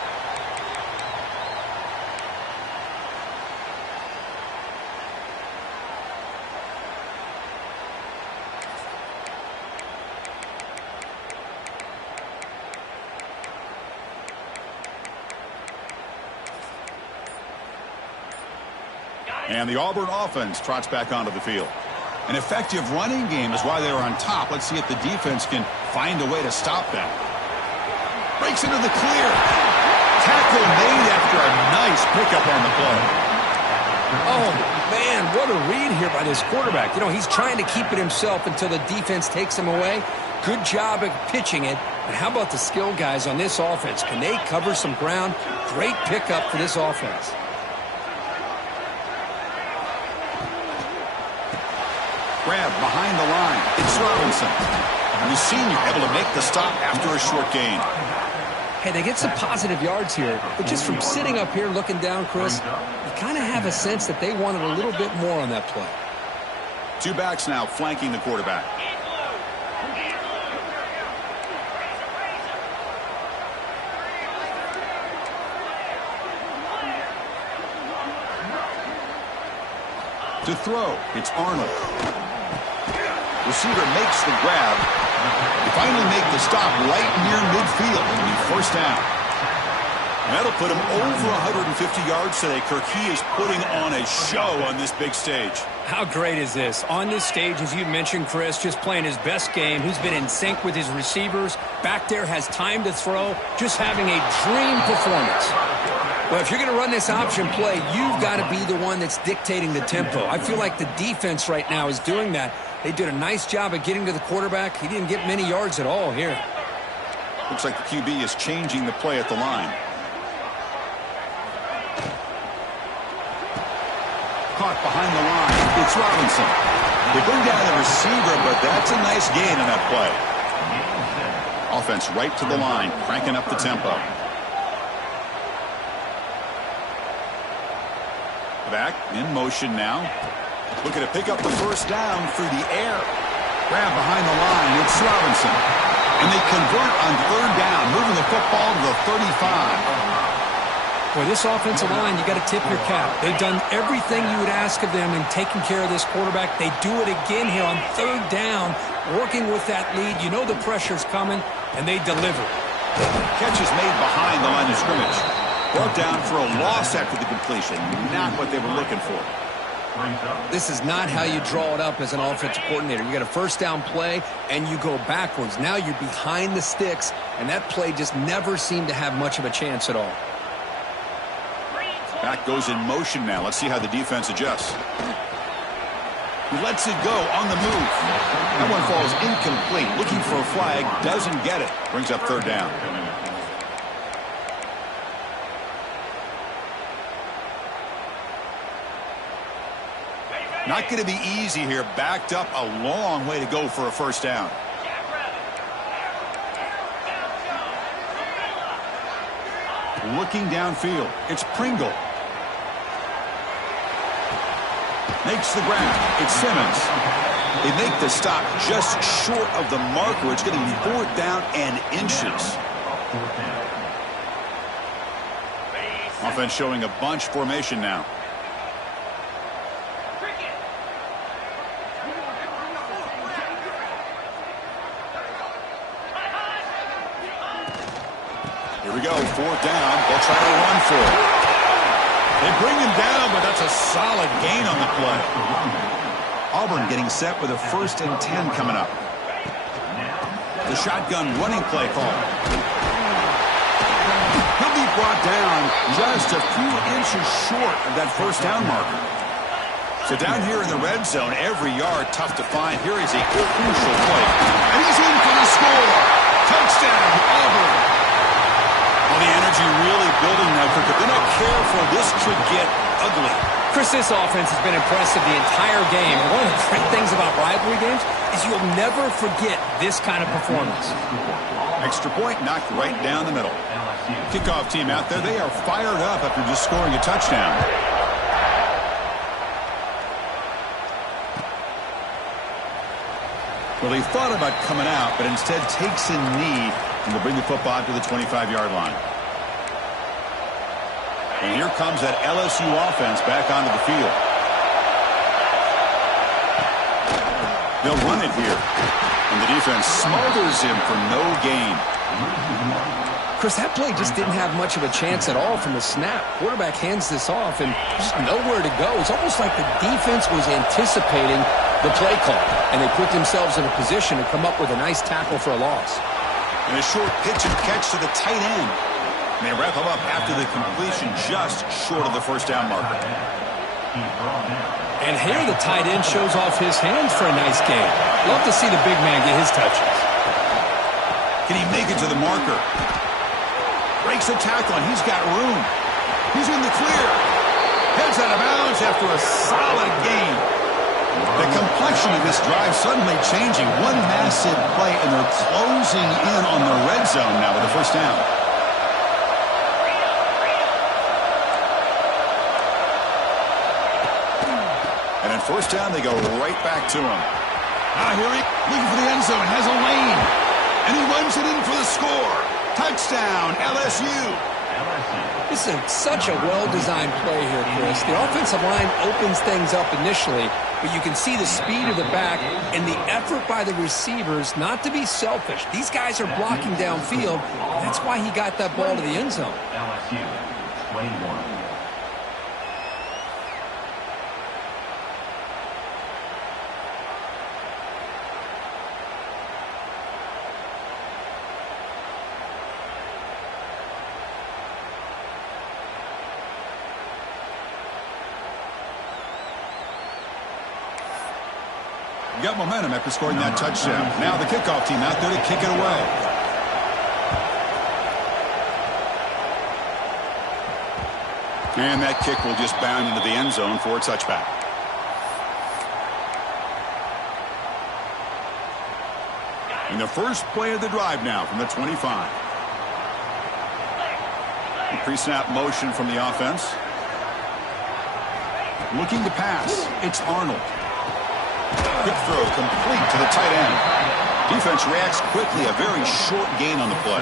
And the Auburn offense trots back onto the field. An effective running game is why they are on top. Let's see if the defense can find a way to stop them. Breaks into the clear. Tackle made after a nice pickup on the play. Oh, man, what a read here by this quarterback. You know, he's trying to keep it himself until the defense takes him away. Good job of pitching it. And how about the skill guys on this offense? Can they cover some ground? Great pickup for this offense. Grab behind the line. It's Robinson. And the senior able to make the stop after a short gain. Hey, they get some positive yards here, but just from sitting up here looking down, Chris, you kind of have a sense that they wanted a little bit more on that play. Two backs now flanking the quarterback. To throw, it's Arnold. Receiver makes the grab. They finally make the stop right near midfield. It'll be first down. And that'll put him over 150 yards today. Kirk, he is putting on a show on this big stage. How great is this? On this stage, as you mentioned, Chris, just playing his best game. He's been in sync with his receivers. Back there, has time to throw. Just having a dream performance. Well, if you're going to run this option play, you've got to be the one that's dictating the tempo. I feel like the defense right now is doing that. They did a nice job of getting to the quarterback. He didn't get many yards at all here. Looks like the QB is changing the play at the line. Caught behind the line. It's Robinson. They bring down the receiver, but that's a nice gain in that play. Offense right to the line, cranking up the tempo. Back in motion now. Looking to pick up the first down through the air. Grab behind the line. It's Robinson. And they convert on third down, moving the football to the 35. Boy, this offensive line, you got to tip your cap. They've done everything you would ask of them in taking care of this quarterback. They do it again here on third down, working with that lead. You know the pressure's coming, and they deliver. Catch is made behind the line of scrimmage. Brought down for a loss after the completion. Not what they were looking for. This is not how you draw it up as an offensive coordinator. You got a first down play, and you go backwards. Now you're behind the sticks, and that play just never seemed to have much of a chance at all. Back goes in motion now. Let's see how the defense adjusts. Lets it go on the move. That one falls incomplete. Looking for a flag. Doesn't get it. Brings up third down. Not going to be easy here. Backed up a long way to go for a first down. Looking downfield. It's Pringle. Makes the grab. It's Simmons. They make the stop just short of the marker. It's getting fourth down and inches. Offense showing a bunch formation now. Here we go, fourth down. They'll try to run for it. They bring him down, but that's a solid gain on the play. Auburn getting set with a 1st and 10 coming up. The shotgun running play call. He'll be brought down just a few inches short of that first down marker. So down here in the red zone, every yard tough to find. Here is a crucial play. And he's in for the score. Touchdown, Auburn. Well, the energy really building now. They're not careful. This could get ugly. Chris, this offense has been impressive the entire game. And one of the great things about rivalry games is you'll never forget this kind of performance. Extra point knocked right down the middle. Kickoff team out there. They are fired up after just scoring a touchdown. Well, he thought about coming out, but instead takes a knee and will bring the football to the 25-yard line. And here comes that LSU offense back onto the field. They'll run it here. And the defense smothers him for no gain. Chris, that play just didn't have much of a chance at all from the snap. Quarterback hands this off and just nowhere to go. It's almost like the defense was anticipating the play call, and they put themselves in a position to come up with a nice tackle for a loss. And a short pitch and catch to the tight end. And they wrap him up after the completion just short of the first down marker. And here the tight end shows off his hands for a nice game. Love to see the big man get his touches. Can he make it to the marker? Breaks a tackle, and he's got room. He's in the clear. Heads out of bounds after a solid gain. The complexion of this drive suddenly changing. One massive play, and they're closing in on the red zone now with the first down. And in first down, they go right back to him. Here he looking for the end zone, has a lane, and he runs it in for the score. Touchdown, LSU. This is such a well-designed play here, Chris. The offensive line opens things up initially, but you can see the speed of the back and the effort by the receivers not to be selfish. These guys are blocking downfield, and that's why he got that ball to the end zone. LSU, 21. Got momentum after scoring that touchdown. Now the kickoff team out there to kick it away. And that kick will just bound into the end zone for a touchback. And the first play of the drive now from the 25. Pre-snap motion from the offense. Looking to pass. It's Arnold. Quick throw complete to the tight end. Defense reacts quickly. A very short gain on the play.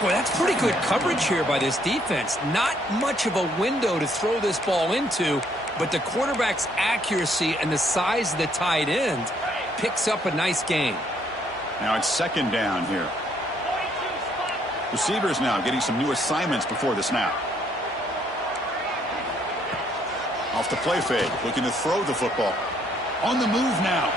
Boy, that's pretty good coverage here by this defense. Not much of a window to throw this ball into, but the quarterback's accuracy and the size of the tight end picks up a nice gain. Now it's second down here. Receivers now getting some new assignments before the snap. Off the play fake, looking to throw the football. On the move now.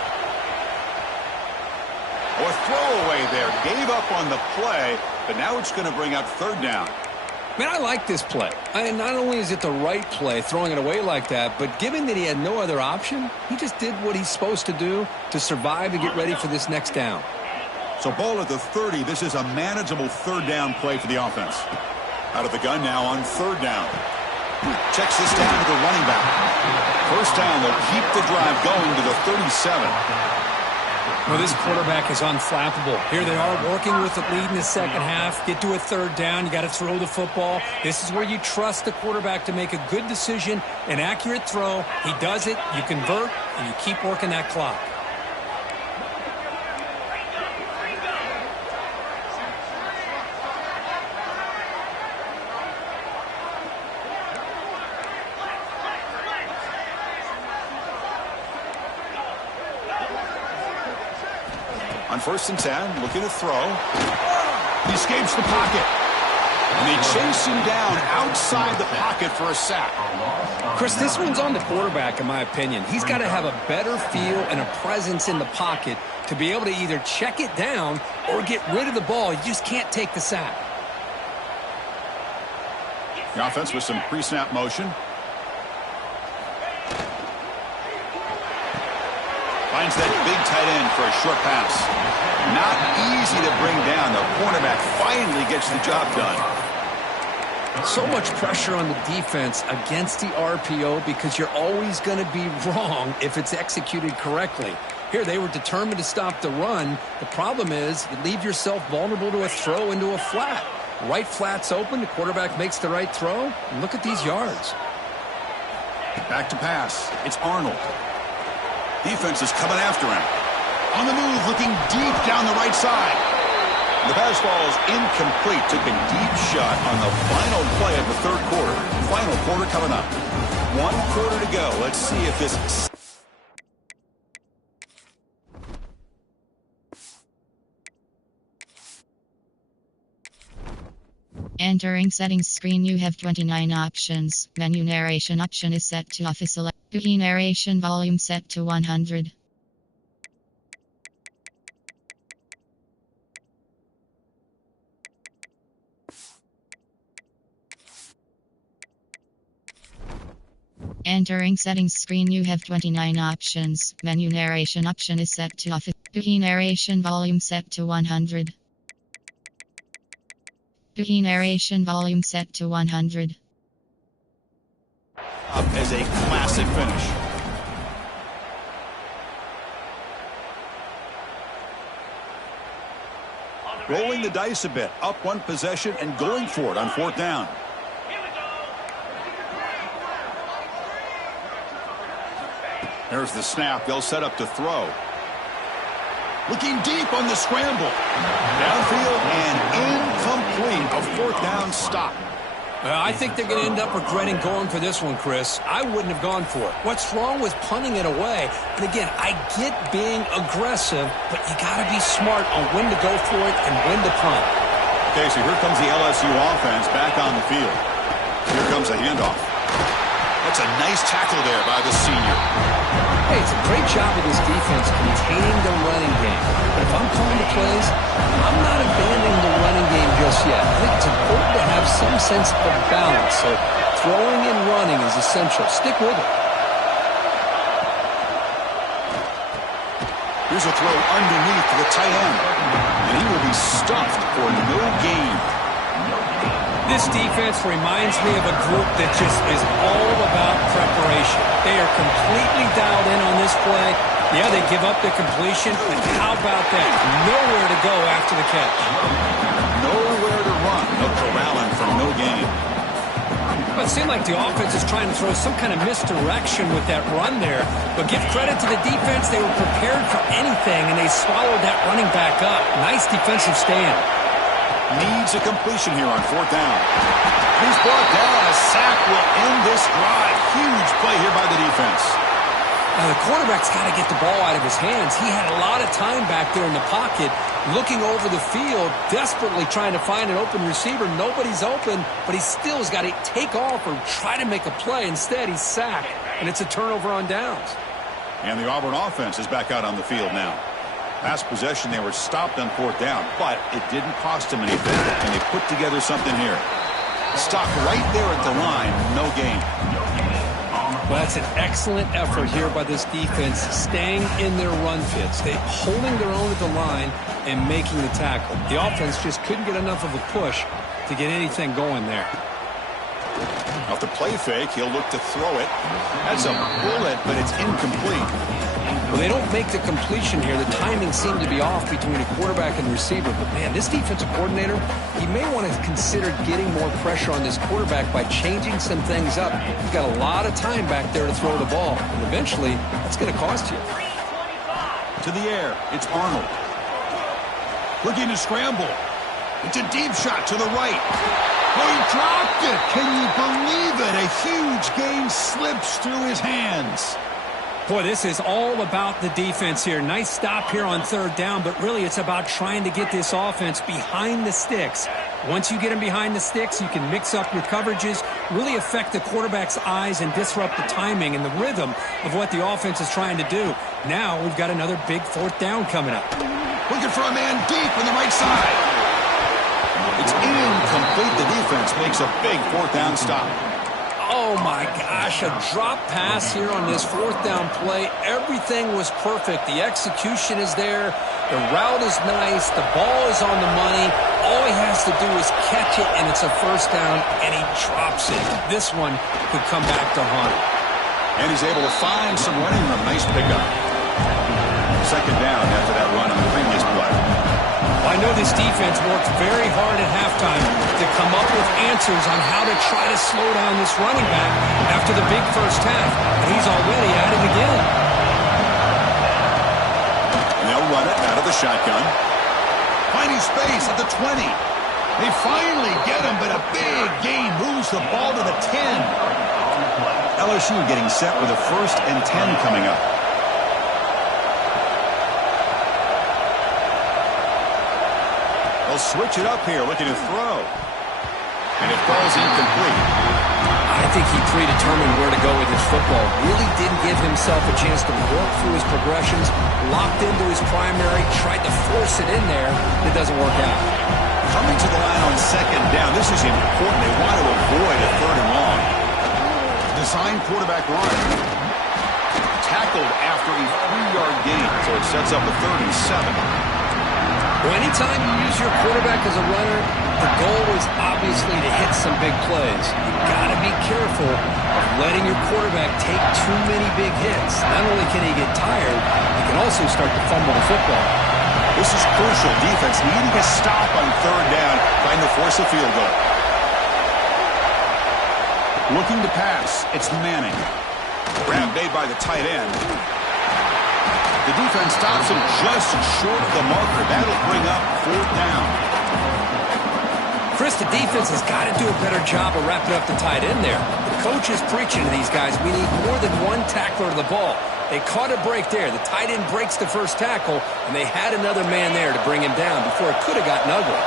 A throwaway there. Gave up on the play, but now it's going to bring up third down. Man, I like this play. Not only is it the right play, throwing it away like that, but given that he had no other option, he just did what he's supposed to do to survive and get ready for this next down. So ball at the 30. This is a manageable third down play for the offense. Out of the gun now on third down. Checks this down to the running back. First down, they'll keep the drive going to the 37. Well, this quarterback is unflappable. Here they are working with the lead in the second half. Get to a third down. You got to throw the football. This is where you trust the quarterback to make a good decision, an accurate throw. He does it, you convert, and you keep working that clock. On first and 10, looking to throw. He escapes the pocket. And they chase him down outside the pocket for a sack. Chris, this one's on the quarterback, in my opinion. He's got to have a better feel and a presence in the pocket to be able to either check it down or get rid of the ball. You just can't take the sack. The offense with some pre-snap motion. Finds that big tight end for a short pass. Not easy to bring down. The cornerback finally gets the job done. So much pressure on the defense against the RPO because you're always going to be wrong if it's executed correctly. Here, they were determined to stop the run. The problem is you leave yourself vulnerable to a throw into a flat. Right flat's open. The quarterback makes the right throw. And look at these yards. Back to pass. It's Arnold. Defense is coming after him. On the move, looking deep down the right side. The pass ball is incomplete. Took a deep shot on the final play of the third quarter. Final quarter coming up. 1 quarter to go. Let's see if this... Entering settings screen, you have 29 options. Menu narration option is set to off. Select key narration volume set to 100. Entering settings screen, you have 29 options. Menu narration option is set to off. Key narration volume set to 100. Key narration volume set to 100. Up as a classic finish. Rolling the dice a bit, up one possession and going for it on fourth down. There's the snap. They'll set up to throw. Looking deep on the scramble. Downfield and incomplete. A fourth down stop. Well, I think they're going to end up regretting going for this one, Chris. I wouldn't have gone for it. What's wrong with punting it away? And again, I get being aggressive, but you got to be smart on when to go for it and when to punt. Okay, so here comes the LSU offense back on the field. Here comes a handoff. That's a nice tackle there by the senior. Hey, it's a great job of this defense containing the running game. But if I'm calling the plays, I'm not abandoning the running game just yet. I think it's important to have some sense of balance. So throwing and running is essential. Stick with it. Here's a throw underneath the tight end. And he will be stuffed for no gain. This defense reminds me of a group that just is all about preparation. They are completely dialed in on this play. Yeah, they give up the completion, but how about that? Nowhere to go after the catch. Nowhere to run. No corralling for no gain. Well, it seemed like the offense is trying to throw some kind of misdirection with that run there. But give credit to the defense. They were prepared for anything, and they swallowed that running back up. Nice defensive stand. Needs a completion here on fourth down. He's brought down. A sack will end this drive. Huge play here by the defense. Now, the quarterback's got to get the ball out of his hands. He had a lot of time back there in the pocket, looking over the field, desperately trying to find an open receiver. Nobody's open, but he still has got to take off or try to make a play. Instead, he's sacked, and it's a turnover on downs. And the Auburn offense is back out on the field now. Last possession, they were stopped on fourth down, but it didn't cost them anything, and they put together something here. Stop right there at the line, no gain. Well, that's an excellent effort here by this defense, staying in their run fits. They holding their own at the line and making the tackle. The offense just couldn't get enough of a push to get anything going there. Off the play fake, he'll look to throw it. That's a bullet, but it's incomplete. Well, they don't make the completion here. The timing seemed to be off between a quarterback and receiver. But, man, this defensive coordinator, he may want to consider getting more pressure on this quarterback by changing some things up. He's got a lot of time back there to throw the ball. And eventually, that's going to cost you. To the air, it's Arnold. Looking to scramble. It's a deep shot to the right. Oh, he dropped it. Can you believe it? A huge gain slips through his hands. Boy, this is all about the defense here. Nice stop here on third down, but really it's about trying to get this offense behind the sticks. Once you get them behind the sticks, you can mix up your coverages, really affect the quarterback's eyes and disrupt the timing and the rhythm of what the offense is trying to do. Now we've got another big fourth down coming up. Looking for a man deep on the right side. It's incomplete. The defense makes a big fourth down stop. Oh, my gosh, a drop pass here on this fourth down play. Everything was perfect. The execution is there. The route is nice. The ball is on the money. All he has to do is catch it, and it's a first down, and he drops it. This one could come back to haunt him. And he's able to find some running room. Nice pickup. Second down after that run on the previous play. I know this defense worked very hard at halftime to come up with answers on how to try to slow down this running back after the big first half. And he's already at it again. And they'll run it out of the shotgun. Finding space at the 20. They finally get him, but a big gain moves the ball to the 10. LSU getting set with a 1st and 10 coming up. They'll switch it up here, looking to throw. And it falls incomplete. I think he predetermined where to go with his football. Really didn't give himself a chance to work through his progressions, locked into his primary, tried to force it in there. It doesn't work out. Coming to the line on second down, this is important. They want to avoid a third and long. Design quarterback run. Tackled after a 3-yard gain, so it sets up a 3rd and 7. Well, anytime you use your quarterback as a runner, the goal is obviously to hit some big plays. You've got to be careful of letting your quarterback take too many big hits. Not only can he get tired, he can also start to fumble the football. This This is crucial. Defense needing a stop on third down, trying to force a field goal. Looking to pass. It's Manning. Grab made by the tight end. The defense stops him just short of the marker. That'll bring up fourth down. Chris, the defense has got to do a better job of wrapping up the tight end there. The coach is preaching to these guys, we need more than one tackler to the ball. They caught a break there. The tight end breaks the first tackle, and they had another man there to bring him down before it could have gotten ugly.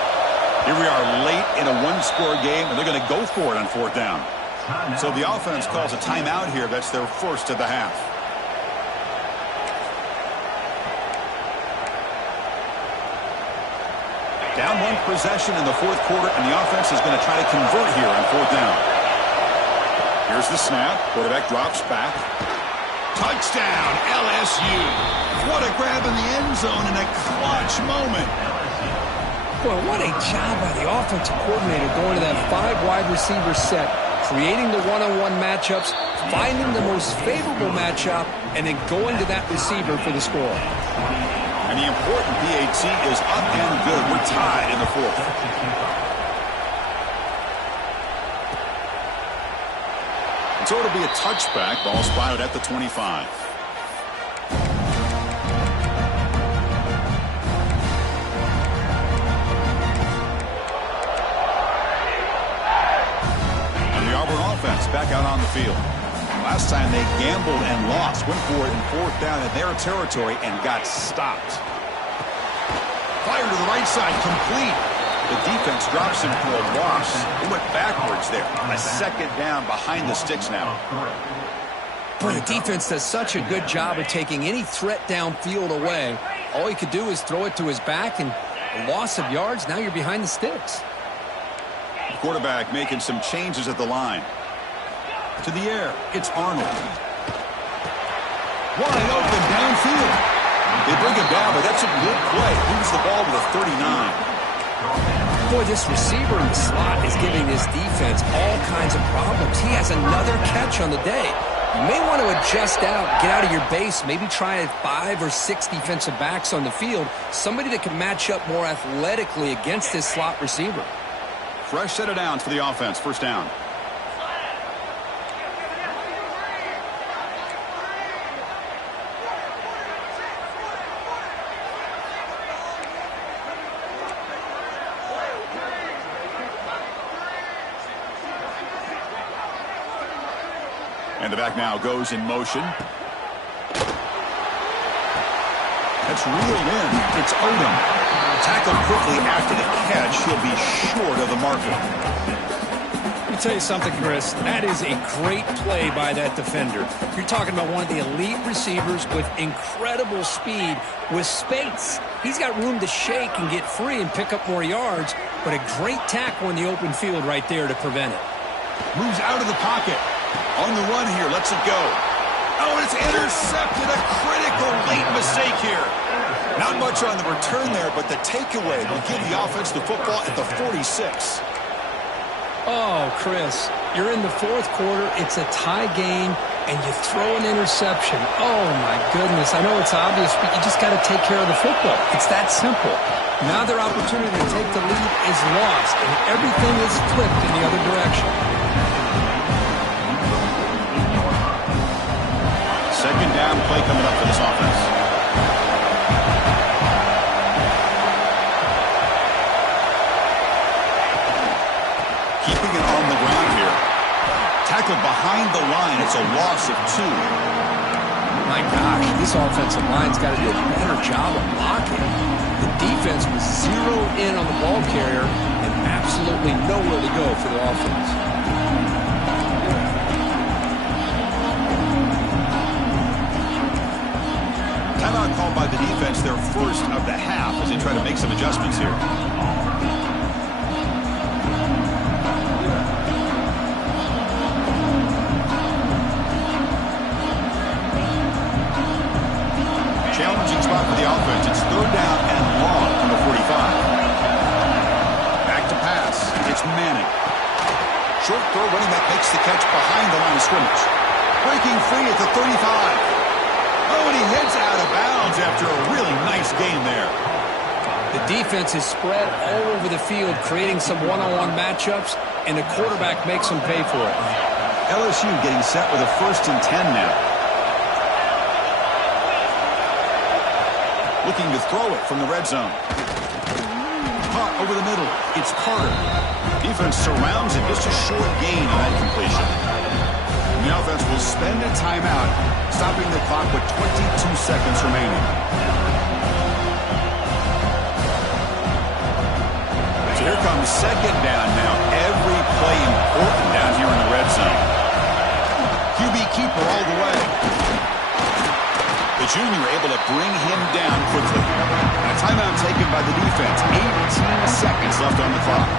Here we are late in a one-score game, and they're going to go for it on fourth down. So the offense calls a timeout here. That's their first of the half. Down one possession in the fourth quarter, and the offense is going to try to convert here on fourth down. Here's the snap. Quarterback drops back. Touchdown, LSU. What a grab in the end zone in a clutch moment. Boy, what a job by the offensive coordinator going to that 5 wide receiver set, creating the one-on-one matchups, finding the most favorable matchup, and then going to that receiver for the score. And the important PAT is up and good. We're tied in the fourth. And so it'll be a touchback. Ball spotted at the 25. And the Auburn offense back out on the field. Last time they gambled and lost. Went for it in fourth down in their territory and got stopped. Fire to the right side, complete. The defense drops him for a loss. He went backwards there. A second down behind the sticks now. Boy, the defense does such a good job of taking any threat downfield away. All he could do is throw it to his back, and a loss of yards, now you're behind the sticks. The quarterback making some changes at the line. To the air, it's Arnold. Wide open downfield. They bring him down, but that's a good play. Moves the ball to the 39. Boy, this receiver in the slot is giving this defense all kinds of problems. He has another catch on the day. You may want to adjust out, get out of your base, maybe try 5 or 6 defensive backs on the field, somebody that can match up more athletically against this slot receiver. Fresh set of downs for the offense. First down. And the back now goes in motion. That's reeled in. It's Odom. Tackled quickly after the catch. He'll be short of the marker. Let me tell you something, Chris. That is a great play by that defender. You're talking about one of the elite receivers with incredible speed, with space. He's got room to shake and get free and pick up more yards, but a great tackle in the open field right there to prevent it. Moves out of the pocket. On the run here, lets it go. Oh, and it's intercepted. A critical late mistake here. Not much on the return there, but the takeaway will give the offense the football at the 46. Oh, Chris, you're in the fourth quarter. It's a tie game, and you throw an interception. Oh, my goodness. I know it's obvious, but you just got to take care of the football. It's that simple. Now their opportunity to take the lead is lost, and everything is flipped in the other direction. Second down play coming up for this offense. Keeping it on the ground here. Tackled behind the line. It's a loss of 2. My gosh, this offensive line's got to do a better job of blocking. The defense was zeroed in on the ball carrier and absolutely nowhere to go for the offense. Timeout called by the defense, their first of the half, as they try to make some adjustments here. Challenging spot for the offense. It's third down and long from the 45. Back to pass. It's Manning. Short throw, running back makes the catch behind the line of scrimmage. Breaking free at the 35. Oh, and he heads out of bounds after a really nice game there. defense is spread all over the field, creating some one-on-one matchups, and the quarterback makes them pay for it. LSU getting set with a 1st and 10 now. Looking to throw it from the red zone. Caught over the middle. It's Carter. Defense surrounds it. Just a short gain on that completion. And the offense will spend a timeout, stopping the clock with 22 seconds remaining. So here comes 2nd down now. Every play important down here in the red zone. QB keeper all the way. The junior able to bring him down quickly. And a timeout taken by the defense. 18 seconds left on the clock.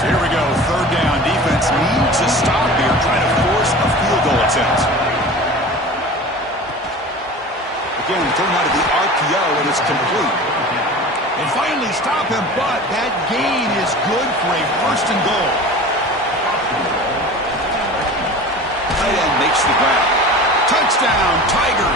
So here we go. 3rd down. Defense needs a stop here, trying to force a field goal attempt. Again, thrown out of the RPO, and it's complete. They finally stop him, but that gain is good for a 1st and goal. Tight end makes the grab. Touchdown, Tigers.